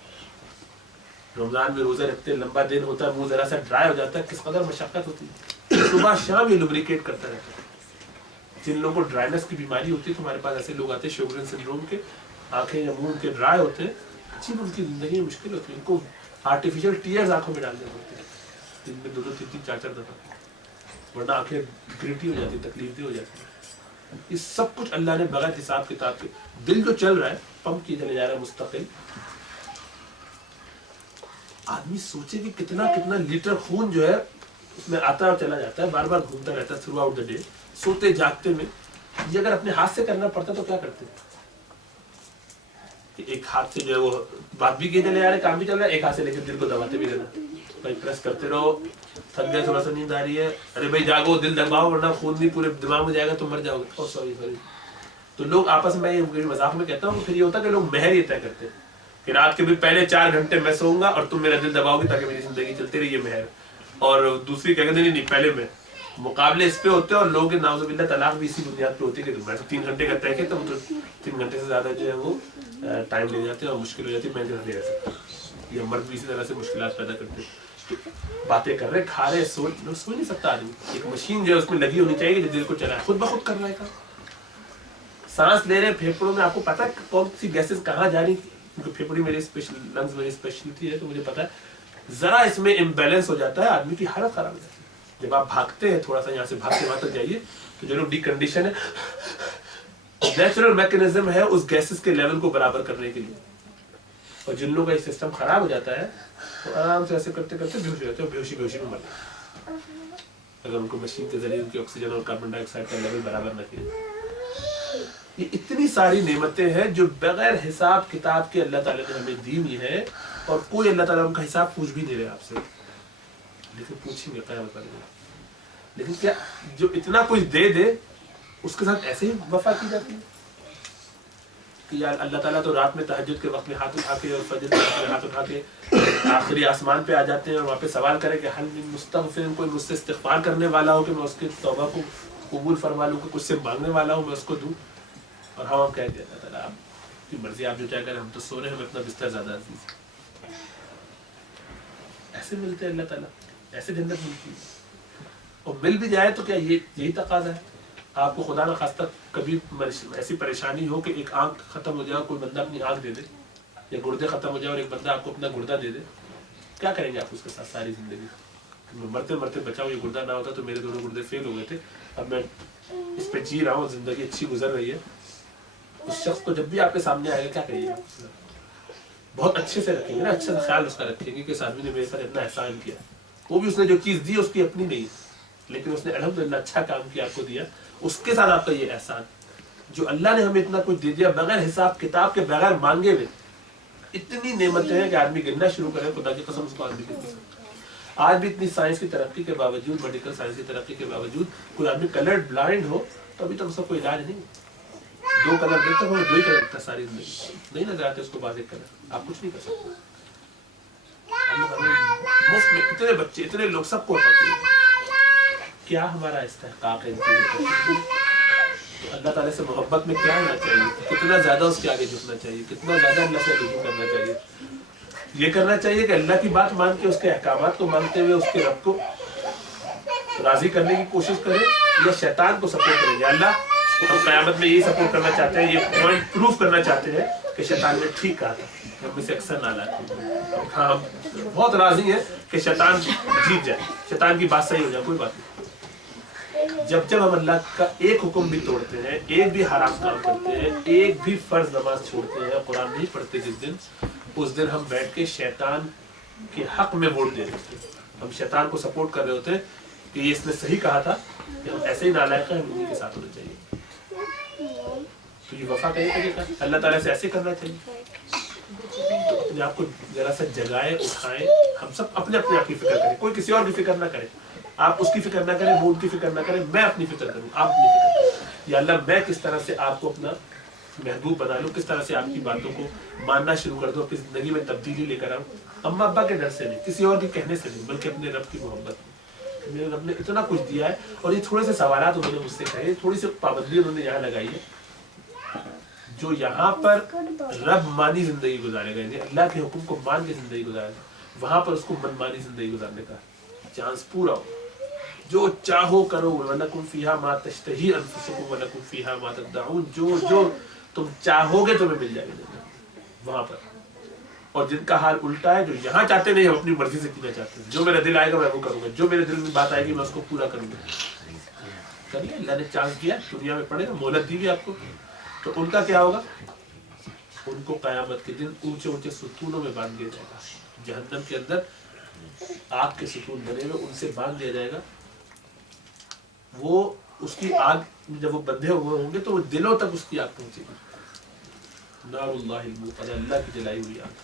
رمضان میں روزے رکھتے ہیں, لمبا دن ہوتا ہے, منہ ذرا سا ڈرائی ہو جاتا ہے, کس قدر مشقت ہوتی ہے. صبح شام یہ لبریکیٹ کرتا رہتا ہے. جن لوگوں کو ڈرائنس کی بیماری ہوتی ہے, تو ہمارے پاس ایسے لوگ آتے ہیں شوگرن سنڈروم کے, آنکھیں یا منہ کے ڈرائی ہوتے ہیں, اچھی ان کی زندگی میں مشکل ہوتی ہے. ان کو آرٹیفیشیل ٹیئرز آنکھوں میں ڈالنے پڑتے ہیں دن میں 2-2, 3-3, 4-4 دفعہ, ورنہ آنکھیں گریٹی ہو جاتی, تکلیف دہ ہو جاتی ہے. یہ سب کچھ اللہ نے بغیر حساب کتاب کے. دل جو چل رہا ہے پمپ کیے چلے جا رہا ہے مستقل. آدمی سوچے کہ کتنا لیٹر خون جو ہے اس میں آتا اور چلا جاتا ہے, بار بار گھومتا رہتا ہے تھرو آؤٹ دا ڈے, سوتے جاگتے میں. یہ اگر اپنے ہاتھ سے کرنا پڑتا تو کیا کرتے ہیں کہ ایک ہاتھ سے جو ہے وہ بات بھی کیے چلے جا رہے, کام بھی چل رہا ہے, ایک ہاتھ سے لے کے دل کو دباتے بھی رہنا, بھائی پریس کرتے رہو, تھک گئے تھوڑا سا نیند آ رہی ہے, ارے بھائی جاگو, دل دباؤ ورنہ خون بھی پورے دماغ میں جائے گا تو مر جاؤ گے. سوری. تو لوگ آپس میں مذاق میں کہتا ہوں, پھر یہ ہوتا ہے کہ لوگ مہر یہ طے کرتے ہیں کہ رات کے بھی پہلے 4 گھنٹے میں سوؤں گا اور تم میرا دل دباؤ گے تاکہ میری زندگی چلتی رہی, یہ مہر. اور دوسری کہتے ہیں نہیں پہلے میں, مقابلے اس پہ ہوتے ہیں. اور لوگ نعوذ باللہ طلاق بھی اسی بنیاد پہ ہوتی ہے کہ میں 3 گھنٹے کا طے کیا, تو 3 گھنٹے سے زیادہ جو ہے وہ ٹائم لے جاتے ہیں اور مشکل ہو جاتی ہے, میں جو نہیں رہ سکتا. یہ مرد بھی اسی طرح سے مشکلات پیدا کرتے ہیں. باتیں کر رہے, کھا رہے, سو نہیں سکتا آدمی. ایک مشین جو ہے اس میں لگی ہونی چاہیے جو دل کو چلائے, خود بخود کر رہا ہے. سانس لے رہے ہیں پھیپھڑوں میں, آپ کو پتا ہے کون سی گیسز کہاں جا رہی, کیونکہ پھیپھڑی میری لنگز میری اسپیشلٹی ہے, تو مجھے پتا ہے ذرا اس میں امبیلنس ہو جاتا ہے آدمی کی حالت خراب ہو جاتی ہے. جب آپ بھاگتے ہیں تھوڑا سا یہاں سے بھاگ کے وہاں تک جائیے تو جو لوگ ڈی کنڈیشن ہے, نیچرل میکینزم ہے اس گیسز کے لیول کو برابر کرنے کے لیے. اور جن لوگوں کا یہ سسٹم خراب ہو جاتا ہے تو آرام سے ایسے کرتے کرتے بیہوش ہو جاتے ہیں, بیہوشی میں مر جاتے ہیں اگر ان کو مشین کے ذریعے ان کی آکسیجن اور کاربن ڈائی آکسائڈ کا لیول برابر نہ کیا. یہ اتنی ساری نعمتیں ہیں جو بغیر حساب کتاب کے اللہ تعالیٰ نے ہمیں دی ہوئی ہے, اور کوئی اللہ تعالیٰ ان کا حساب پوچھ بھی نہیں رہے آپ سے, لیکن پوچھیں گے قیامت والے دن. لیکن کیا جو اتنا کچھ دے دے اس کے ساتھ ایسے ہی وفا کی جاتی ہے کہ یار اللہ تعالیٰ تو رات میں تہجد کے وقت میں ہاتھ اٹھا کے اور فجر کے وقت میں ہاتھ اٹھا کے آخری آسمان پہ آ جاتے ہیں اور وہاں پہ سوال کرے کہ حل من مستغفر, کوئی مجھ سے استغفار کرنے والا ہو کہ میں اس کے توبہ کو قبول فرما لوں, کہ کچھ سے مانگنے والا ہوں میں اس کو دوں. اور ہم کہتے ہیں اللہ تعالیٰ آپ کی مرضی, آپ جو چاہے کریں, ہم تو سو رہے ہیں, ہمیں اپنا بستر زیادہ عزیز. ایسے ملتے ہیں اللہ تعالیٰ, ایسے جنت ملتی ہے. اور مل بھی جائے تو کیا یہی تقاضا ہے. آپ کو خدا نہ خواستہ کبھی ایسی پریشانی ہو کہ ایک آنکھ ختم ہو جائے, کوئی بندہ اپنی آنکھ دے دے, یا گردے ختم ہو جائے اور ایک بندہ آپ کو اپنا گردہ دے دے, کیا کریں گے آپ اس کے ساتھ ساری زندگی؟ مرتے مرتے بچاؤ, یہ گردہ نہ ہوتا تو میرے دونوں گردے فیل ہو گئے تھے, اب میں اس پہ جی رہا ہوں, زندگی اچھی گزر رہی ہے. اس شخص کو جب بھی آپ کے سامنے آئے گا کیا کہیے گا؟ بہت اچھے سے رکھیں گے نا, اچھے سے خیال اس کا رکھیں گے کہ اس آدمی نے میرے ساتھ اتنا احسان کیا. وہ بھی اس نے جو چیز دی اس کی اپنی نہیں, لیکن اس نے الحمدللہ اچھا کام کیا, آپ کو دیا. اس کے ساتھ آپ کا یہ احسان جو اللہ نے ہمیں اتنا کچھ دے دیا بغیر حساب کتاب کے, بغیر مانگے ہوئے. اتنی نعمتیں ہیں کہ آدمی گننا شروع کرے, خدا کی قسم اس کو آدمی گن نہیں سکتا. آج بھی اتنی سائنس کی ترقی کے باوجود, میڈیکل سائنس کی ترقی کے باوجود, کوئی آدمی کلر بلائنڈ ہو تو ابھی تک اس کا کوئی علاج نہیں. 2 کلر دیکھتا ہوں, 2 ہی کلر دیکھتا ساری زندگی, نہیں نظر آتے اس کو واضح کلر, آپ کچھ نہیں کر سکتے. مفت میں اتنے بچے, اتنے لوگ, سب کو کیا ہمارا استحقاق ہے ان چیزوں کا؟ تو اللہ تعالیٰ سے محبت میں کیا ہونا چاہیے, کتنا زیادہ اس کے آگے جھکنا چاہیے, کتنا زیادہ اللہ سے رجوع کرنا چاہیے. یہ کرنا چاہیے کہ اللہ کی بات مان کے اس کے احکامات کو مانتے ہوئے اس کے رب کو راضی کرنے کی کوشش کریں، یا شیطان کو سپورٹ کریں. یا اللہ ہم قیامت میں یہی سپورٹ کرنا چاہتے ہیں، یہ پوائنٹ پروف کرنا چاہتے ہیں کہ شیطان نے ٹھیک کہا تھا. ہم میں سے اکثر نہ لاتے ہیں، ہاں ہم بہت راضی ہیں کہ شیطان جیت جائے، شیطان کی بات صحیح ہو جائے، کوئی بات نہیں. جب جب ہم اللہ کا ایک حکم بھی توڑتے ہیں، ایک بھی حرام کام کرتے ہیں، ایک بھی فرض نماز چھوڑتے ہیں، قرآن نہیں پڑھتے جس دن، اس دن ہم بیٹھ کے شیطان کے حق میں ووٹ دے دیتے ہیں. ہم شیطان کو سپورٹ کر رہے ہوتے ہیں کہ یہ اس نے صحیح کہا تھا، کہ ہم ایسے ہی نالائق ہیں، ہم انہیں کے ساتھ ہونا چاہیے. تو یہ وفا کا یہ طریقہ اللہ تعالیٰ سے ایسے کرنا چاہیے. تو اپنے آپ کو ذرا سا جگائے، اٹھائیں. ہم سب اپنے اپنے آپ کی فکر کریں، کوئی کسی اور کی فکر نہ کرے. آپ اس کی فکر نہ کریں، وہ ان کی فکر نہ کریں، میں اپنی فکر کروں، آپ اپنی فکر کریں. یا اللہ میں کس طرح سے آپ کو اپنا محبوب بنا لوں، کس طرح سے آپ کی باتوں کو ماننا شروع کر دوں، اپنی زندگی میں تبدیلی لے کر آؤں. اماں ابا کے ڈر سے نہیں، کسی اور کے کہنے سے نہیں، بلکہ اپنے رب کی محبت میں. میرے رب نے اتنا کچھ دیا ہے، اور یہ تھوڑے سے سوالات انہوں نے مجھ سے کہے، تھوڑی سی پابندی انہوں نے یہاں لگائی ہے. جو یہاں پر رب مانی زندگی گزارے گا، یعنی اللہ کے حکم کو مان کے زندگی گزارے گا، وہاں پر اس کو من مانی زندگی گزارنے کا چانس پورا ہو. جو چاہو کرو، وَلَكُمْ فِيهَا مَا تَشْتَهِي أَنفُسُكُمْ وَلَكُمْ فِيهَا مَا تَدَّعُونَ. جو تم چاہو گے تمہیں مل جائے گا وہاں پر. اور جن کا حال الٹا ہے، جو یہاں چاہتے نہیں، ہم اپنی مرضی سے پینا چاہتے ہیں. جو میرا دل آئے گا میں وہ کروں گا، جو میرے دل میں بات آئے گی میں اس کو پورا کروں گا. کریے، اللہ نے چانس دیا، دنیا میں پڑے گا، مہلت دی بھی آپ کو. تو ان کا کیا ہوگا؟ ان کو قیامت کے دن اونچے اونچے ستونوں میں باندھ دیا جائے گا. جہنم کے اندر آگ کے ستون بنے ہوئے، ان سے باندھ دیا جائے گا. وہ اس کی آگ جب وہ بندھے ہوئے ہوں گے تو وہ دلوں تک اس کی آگ پہنچے گی. نار اللہ الموقدہ، اللہ کی جلائی ہوئی آگ،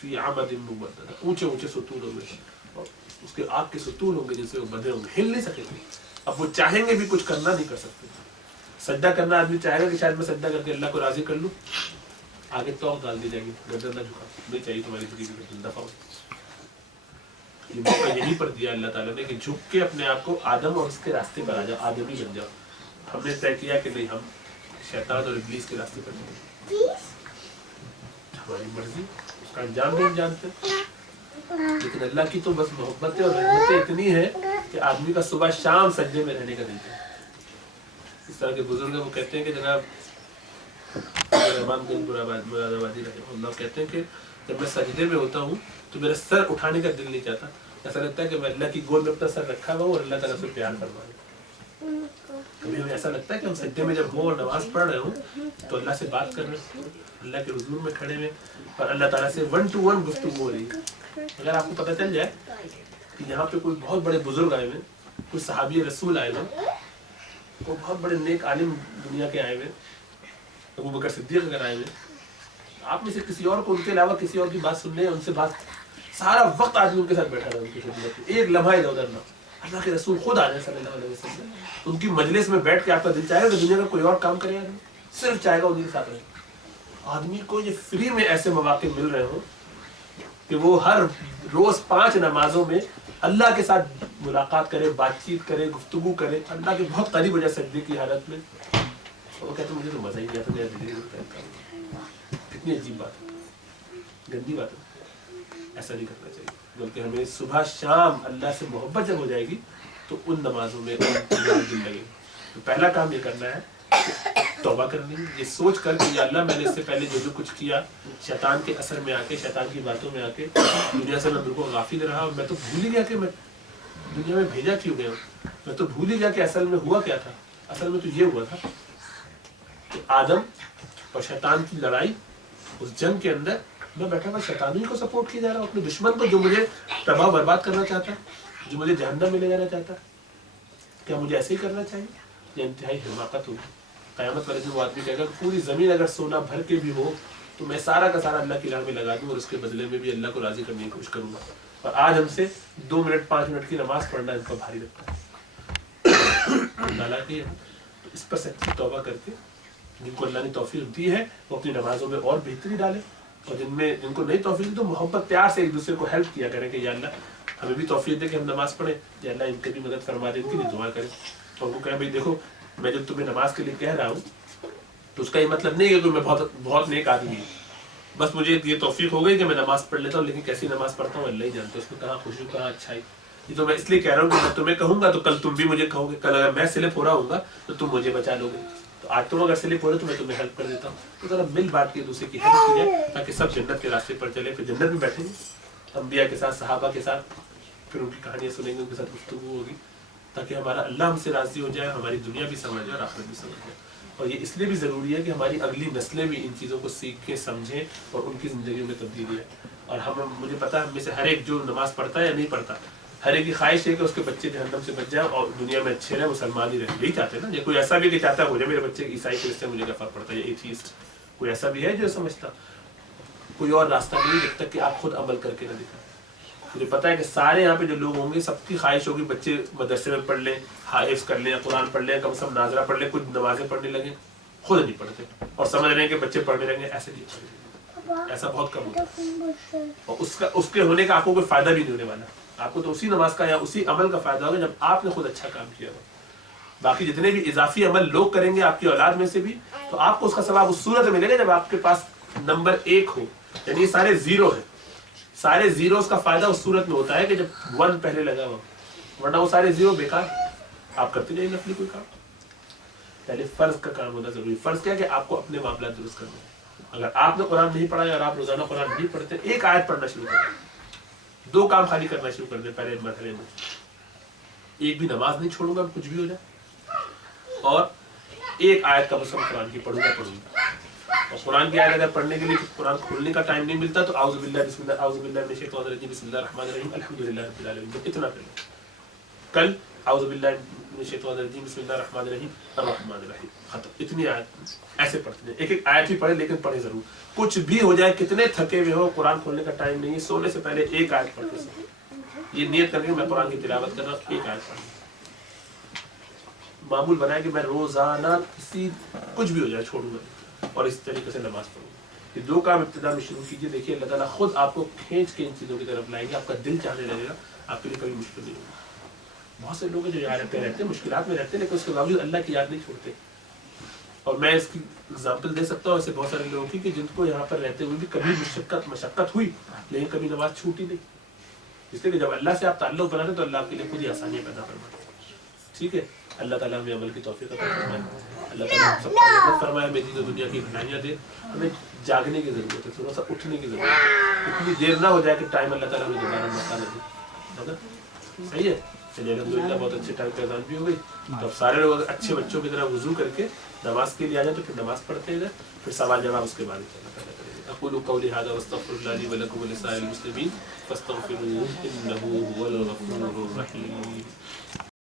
فی عمد ممددہ، اونچے اونچے ستونوں میں. اور اس کے آگ کے ستون ہوں گے جن سے وہ بندھے ہوں گے، ہل نہیں سکیں گے. اب وہ چاہیں گے بھی کچھ کرنا نہیں کر سکتے. سجدہ کرنا آدمی چاہے گا کہ شاید میں سجدہ کر کے اللہ کو راضی کر لوں، آگے توق ڈال دی جائے گی، گردن نہ جھکا، نہیں چاہیے تمہاری زندگی دفعہ. یہ موقع یہیں پر دیا اللہ تعالیٰ نے کہ جھک کے اپنے آپ کو آدم اور اس کے راستے پر آ جاؤ، آدمی بن جاؤ. ہم نے طے کیا کہ نہیں، ہم شیطان اور ابلیس کے راستے پر جائیں، ہماری مرضی، اس کا انجام بھی ہم جانتے ہیں. لیکن اللہ کی تو بس محبتیں اور رحمتیں اتنی ہیں کہ آدمی کا صبح شام سجدے میں رہنے کا دل ہے. اس طرح کے بزرگ ہیں، وہ کہتے ہیں کہ جناب رحمان گنج مراد آبادی رحمہ اللہ کہتے ہیں کہ جب میں سجدے میں ہوتا ہوں تو میرا سر اٹھانے کا دل نہیں چاہتا. ایسا لگتا ہے کہ میں اللہ کی گود میں اپنا سر رکھا ہوا ہوں اور اللہ تعالیٰ سے پیار فرما رہا ہوں. کبھی ہمیں ایسا لگتا ہے کہ ہم سجدے میں جب ہوں اور نماز پڑھ رہے ہوں تو اللہ سے بات کر رہے ہیں، اللہ کے حضور میں کھڑے ہوئے، اور اللہ تعالیٰ سے 1 to 1 گفتگو ہو رہی ہے. اگر آپ کو پتہ چل جائے کہ یہاں پہ کوئی بہت بڑے بزرگ آئے ہوئے، کوئی صحابی رسول آئے ہوئے، کوئی بہت بڑے نیک عالم دنیا کے آئے ہوئے، ابو بکر صدیق اگر آئے ہوئے، آپ میں سے کسی اور کو ان کے علاوہ کسی اور کی بات سننے، ان سے بات، سارا وقت آدمی ان کے ساتھ بیٹھا رہا، ان کی خدمت میں ایک لمحہ ادھر ادھر نہ. اللہ کے رسول خود آ جائیں صلی اللہ علیہ وسلم، ان کی مجلس میں بیٹھ کے آپ کا دل چاہے گا کہ دنیا کا کوئی اور کام کرے گا نہیں، صرف چاہے گا انہیں کے ساتھ رہے. آدمی کو یہ فری میں ایسے مواقع مل رہے ہوں کہ وہ ہر روز 5 نمازوں میں اللہ کے ساتھ ملاقات کرے، بات چیت کرے، گفتگو کرے، اللہ کے بہت قریب ہو جائے سجدے کی حالت میں. وہ کہتے ہیں مجھے تو مزہ ہی نہیں آتا، میرا دل ہی نہیں کرتا. کتنی عجیب بات ہے، گندی بات ہے. ایسا نہیں کرنا چاہیے، بلکہ ہمیں صبح شام اللہ سے محبت جب ہو جائے گی تو ان نمازوں میں دل لگے. تو پہلا کام یہ کرنا ہے کہ توبہ کرنی ہے، یہ سوچ کر کہ یا اللہ میں نے اس سے پہلے جو کچھ کیا، شیطان کے اثر میں آ کے، شیطان کی باتوں میں آ کے دنیا سے میں بالکل غافل رہا، اور میں تو بھول ہی گیا کہ میں دنیا میں بھیجا کیوں گیا ہوں. میں تو بھول ہی گیا کہ اصل میں ہوا کیا تھا. اصل میں تو یہ ہوا تھا کہ آدم اور شیطان کی لڑائی، اس جنگ کے اندر میں بیٹھا ہوا شیطانی کو سپورٹ کیا جا رہا ہوں، اپنے دشمن کو جو مجھے تباہ برباد کرنا چاہتا ہے، جو مجھے جہنم میں لے جانا چاہتا ہے. کیا مجھے ایسے ہی کرنا چاہیے؟ یہ انتہائی حماقت ہوگی. قیامت والے دن وہ آدمی کہے گا کہ پوری زمین اگر سونا بھر کے بھی ہو تو میں سارا کا سارا اللہ کی راہ میں لگا دوں، اور اس کے بدلے میں بھی اللہ کو راضی کرنے کی کوشش کروں گا. اور آج ہم سے 2 منٹ 5 منٹ کی نماز پڑھنا ان کو بھاری لگتا ہے. حالانکہ تو اس پر سچی توبہ کر کے جن کو اللہ نے توفیق دی ہے وہ اپنی نمازوں میں اور بہتری ڈالیں، اور جن کو نہیں توفیق دی تو محبت پیار سے ایک دوسرے کو ہیلپ کیا کریں کہ یا اللہ ہمیں بھی توفیق دے کہ ہم نماز پڑھیں، یا اللہ ان کی بھی مدد فرما دے، ان کی بھی دعا کریں. اور وہ کہیں بھائی دیکھو میں جب تمہیں نماز کے لیے کہہ رہا ہوں تو اس کا یہ مطلب نہیں ہے کہ میں بہت نیک آدمی ہوں، بس مجھے یہ توفیق ہو گئی کہ میں نماز پڑھ لیتا ہوں، لیکن کیسی نماز پڑھتا ہوں اللہ ہی جانتا ہے، اس میں کہاں خوشی کہاں اچھائی. یہ تو میں اس لیے کہہ رہا ہوں کہ میں تمہیں کہوں گا تو کل تم بھی مجھے کہو گے، کل اگر میں سلپ ہو رہا ہوں گا تو تم مجھے بچا لو گے. تو آج تم اگر سلپ ہو رہے تو میں تمہیں ہیلپ کر دیتا ہوں. تو ذرا مل بانٹ کے دوسرے کی ہیلپ کی جائے تاکہ سب جنت کے راستے پر چلے. پھر جنت میں بیٹھیں گے انبیاء کے ساتھ، صحابہ کے ساتھ، پھر ان کی کہانیاں سنیں گے، ان کے ساتھ گفتگو ہوگی تاکہ ہمارا اللہ ہم سے راضی ہو جائے، ہماری دنیا بھی سمجھ جائے اور آخرت بھی سمجھ جائے. اور یہ اس لیے بھی ضروری ہے کہ ہماری اگلی نسلیں بھی ان چیزوں کو سیکھیں، سمجھیں اور ان کی زندگیوں میں تبدیلی ہے. اور مجھے پتا ہے ہم میں سے ہر ایک جو نماز پڑھتا ہے یا نہیں پڑھتا، ہر ایک کی خواہش ہے کہ اس کے بچے جہنم سے بچ جائیں اور دنیا میں اچھے رہیں، مسلمان ہی رہیں. یہی چاہتے ہیں نا. یا کوئی ایسا بھی کہ چاہتا ہے ہو جائے میرے بچے عیسائی کرسچن، مجھے کیا فرق پڑتا ہے، یا ایتھیسٹ. کوئی ایسا بھی ہے جو سمجھتا؟ کوئی اور راستہ نہیں جب تک کہ آپ خود عمل کر کے نہ دکھائیں. مجھے پتا ہے کہ سارے یہاں پہ جو لوگ ہوں گے سب کی خواہش ہوگی بچے مدرسے میں پڑھ لیں، حافظ کر لیں، قرآن پڑھ لیں، کم سے کم ناظرہ پڑھ لیں، کچھ نمازیں پڑھنے لگیں. خود نہیں پڑھتے اور سمجھ رہے ہیں کہ بچے پڑھنے لگیں. ایسے نہیں پڑھتے، ایسا بہت کم ہوتا ہے. اور اس کے ہونے کا آپ کو کوئی فائدہ بھی نہیں ہونے والا. آپ کو تو اسی نماز کا یا اسی عمل کا فائدہ ہوگا جب آپ نے خود اچھا کام کیا ہو. باقی جتنے بھی اضافی عمل لوگ کریں گے آپ کی اولاد میں سے بھی، تو آپ کو اس کا ثواب اس صورت میں ملے گا جب آپ کے پاس نمبر 1 ہو. یعنی یہ سارے زیرو ہیں. سارے زیروز کا فائدہ اس صورت میں ہوتا ہے کہ جب 1 پہلے لگا ہوا، ورنہ وہ سارے زیرو بیکار. آپ کرتے جائیں نفلی کوئی کام. پہلے فرض کا کام ہونا ضروری. فرض کیا کہ آپ کو اپنے معاملات درست کرنے. اگر آپ نے قرآن نہیں پڑھا یا اگر آپ روزانہ قرآن نہیں پڑھتے، ایک آیت پڑھنا شروع کر دیں. 2 کام خالی کرنا شروع کر دیں پہلے مرحلے میں. ایک بھی نماز نہیں چھوڑوں گا کچھ بھی ہو جائے، اور ایک آیت کا مسلم قرآن کی پڑھوں گا. اور قرآن کی آیت اگر پڑھنے کے لیے قرآن کھولنے کا ٹائم نہیں ملتا تو اعوذ باللہ بسم اللہ، اعوذ باللہ من الشیطان الرجیم، بسم اللہ الرحمن الرحیم، الحمدللہ رب العالمین. اتنا کر لیں. کل اعوذ باللہ من الشیطان الرجیم، بسم اللہ الرحمن الرحیم، الرحمن الرحیم. ختم. اتنی آیت ایسے پڑھتے ہیں. ایک ایک آیت ہی پڑھے لیکن پڑھے ضرور. کچھ بھی ہو جائے، کتنے تھکے ہوئے ہو، قرآن کھولنے کا ٹائم نہیں ہے، سونے سے پہلے ایک آیت پڑھ کے سو. یہ نیت کر کے میں قرآن کی تلاوت کر رہا ہوں، ایک آیت پڑھ. معمول بنائے کہ میں روزانہ کسی کچھ بھی ہو جائے چھوڑوں گا اور اس طریقے سے نماز پڑھوں گا. یہ 2 کام ابتدا میں شروع کیجیے. دیکھیے اللہ تعالیٰ خود آپ کو کھینچ کے ان چیزوں کی طرف لائیں گے. آپ کا دل چاہنے لگے گا. آپ کے لیے کبھی مشکل نہیں ہوگا. بہت سے لوگ جو یاد رہتے ہیں مشکلات میں رہتے ہیں، لیکن اس کے باوجود اللہ کی یاد نہیں چھوڑتے. اور میں اس کی اگزامپل دے سکتا ہوں ایسے بہت سارے لوگوں کی کہ جن کو یہاں پر رہتے ہوئے بھی کبھی مشقت ہوئی لیکن کبھی نماز چھوٹی نہیں. اس لیے کہ جب اللہ سے آپ تعلق بناتے تو اللہ آپ کے لیے خود ہی آسانیاں پیدا فرماتے. ٹھیک ہے. اللہ تعالیٰ ہمیں عمل کی توفیق عطا فرمائے. اللہ تعالیٰ ہم سب کو مدد فرمائے. ہمیں دین و دنیا کی بھلائیاں دے. ہمیں جاگنے کی ضرورت ہے، تھوڑا سا اٹھنے کی ضرورت ہے. اتنی دیر نہ ہو جائے کہ ٹائم اللہ تعالیٰ ہمیں دوبارہ موقع نہ دے. صحیح ہے. چلیے الحمدللہ بہت اچھے ٹائم پہ اذان بھی ہو گئی. تو اب سارے لوگ اچھے بچوں کی طرح وضو کر کے نماز کے لیے آ جائیں تو پھر نماز پڑھتے ہیں، پھر سوال جواب اس کے بعد اللہ تعالیٰ کریں گے. اقول قولی هذا واستغفر الله لي ولكم ولسائر المسلمين فاستغفروه انه هو الغفور الرحيم.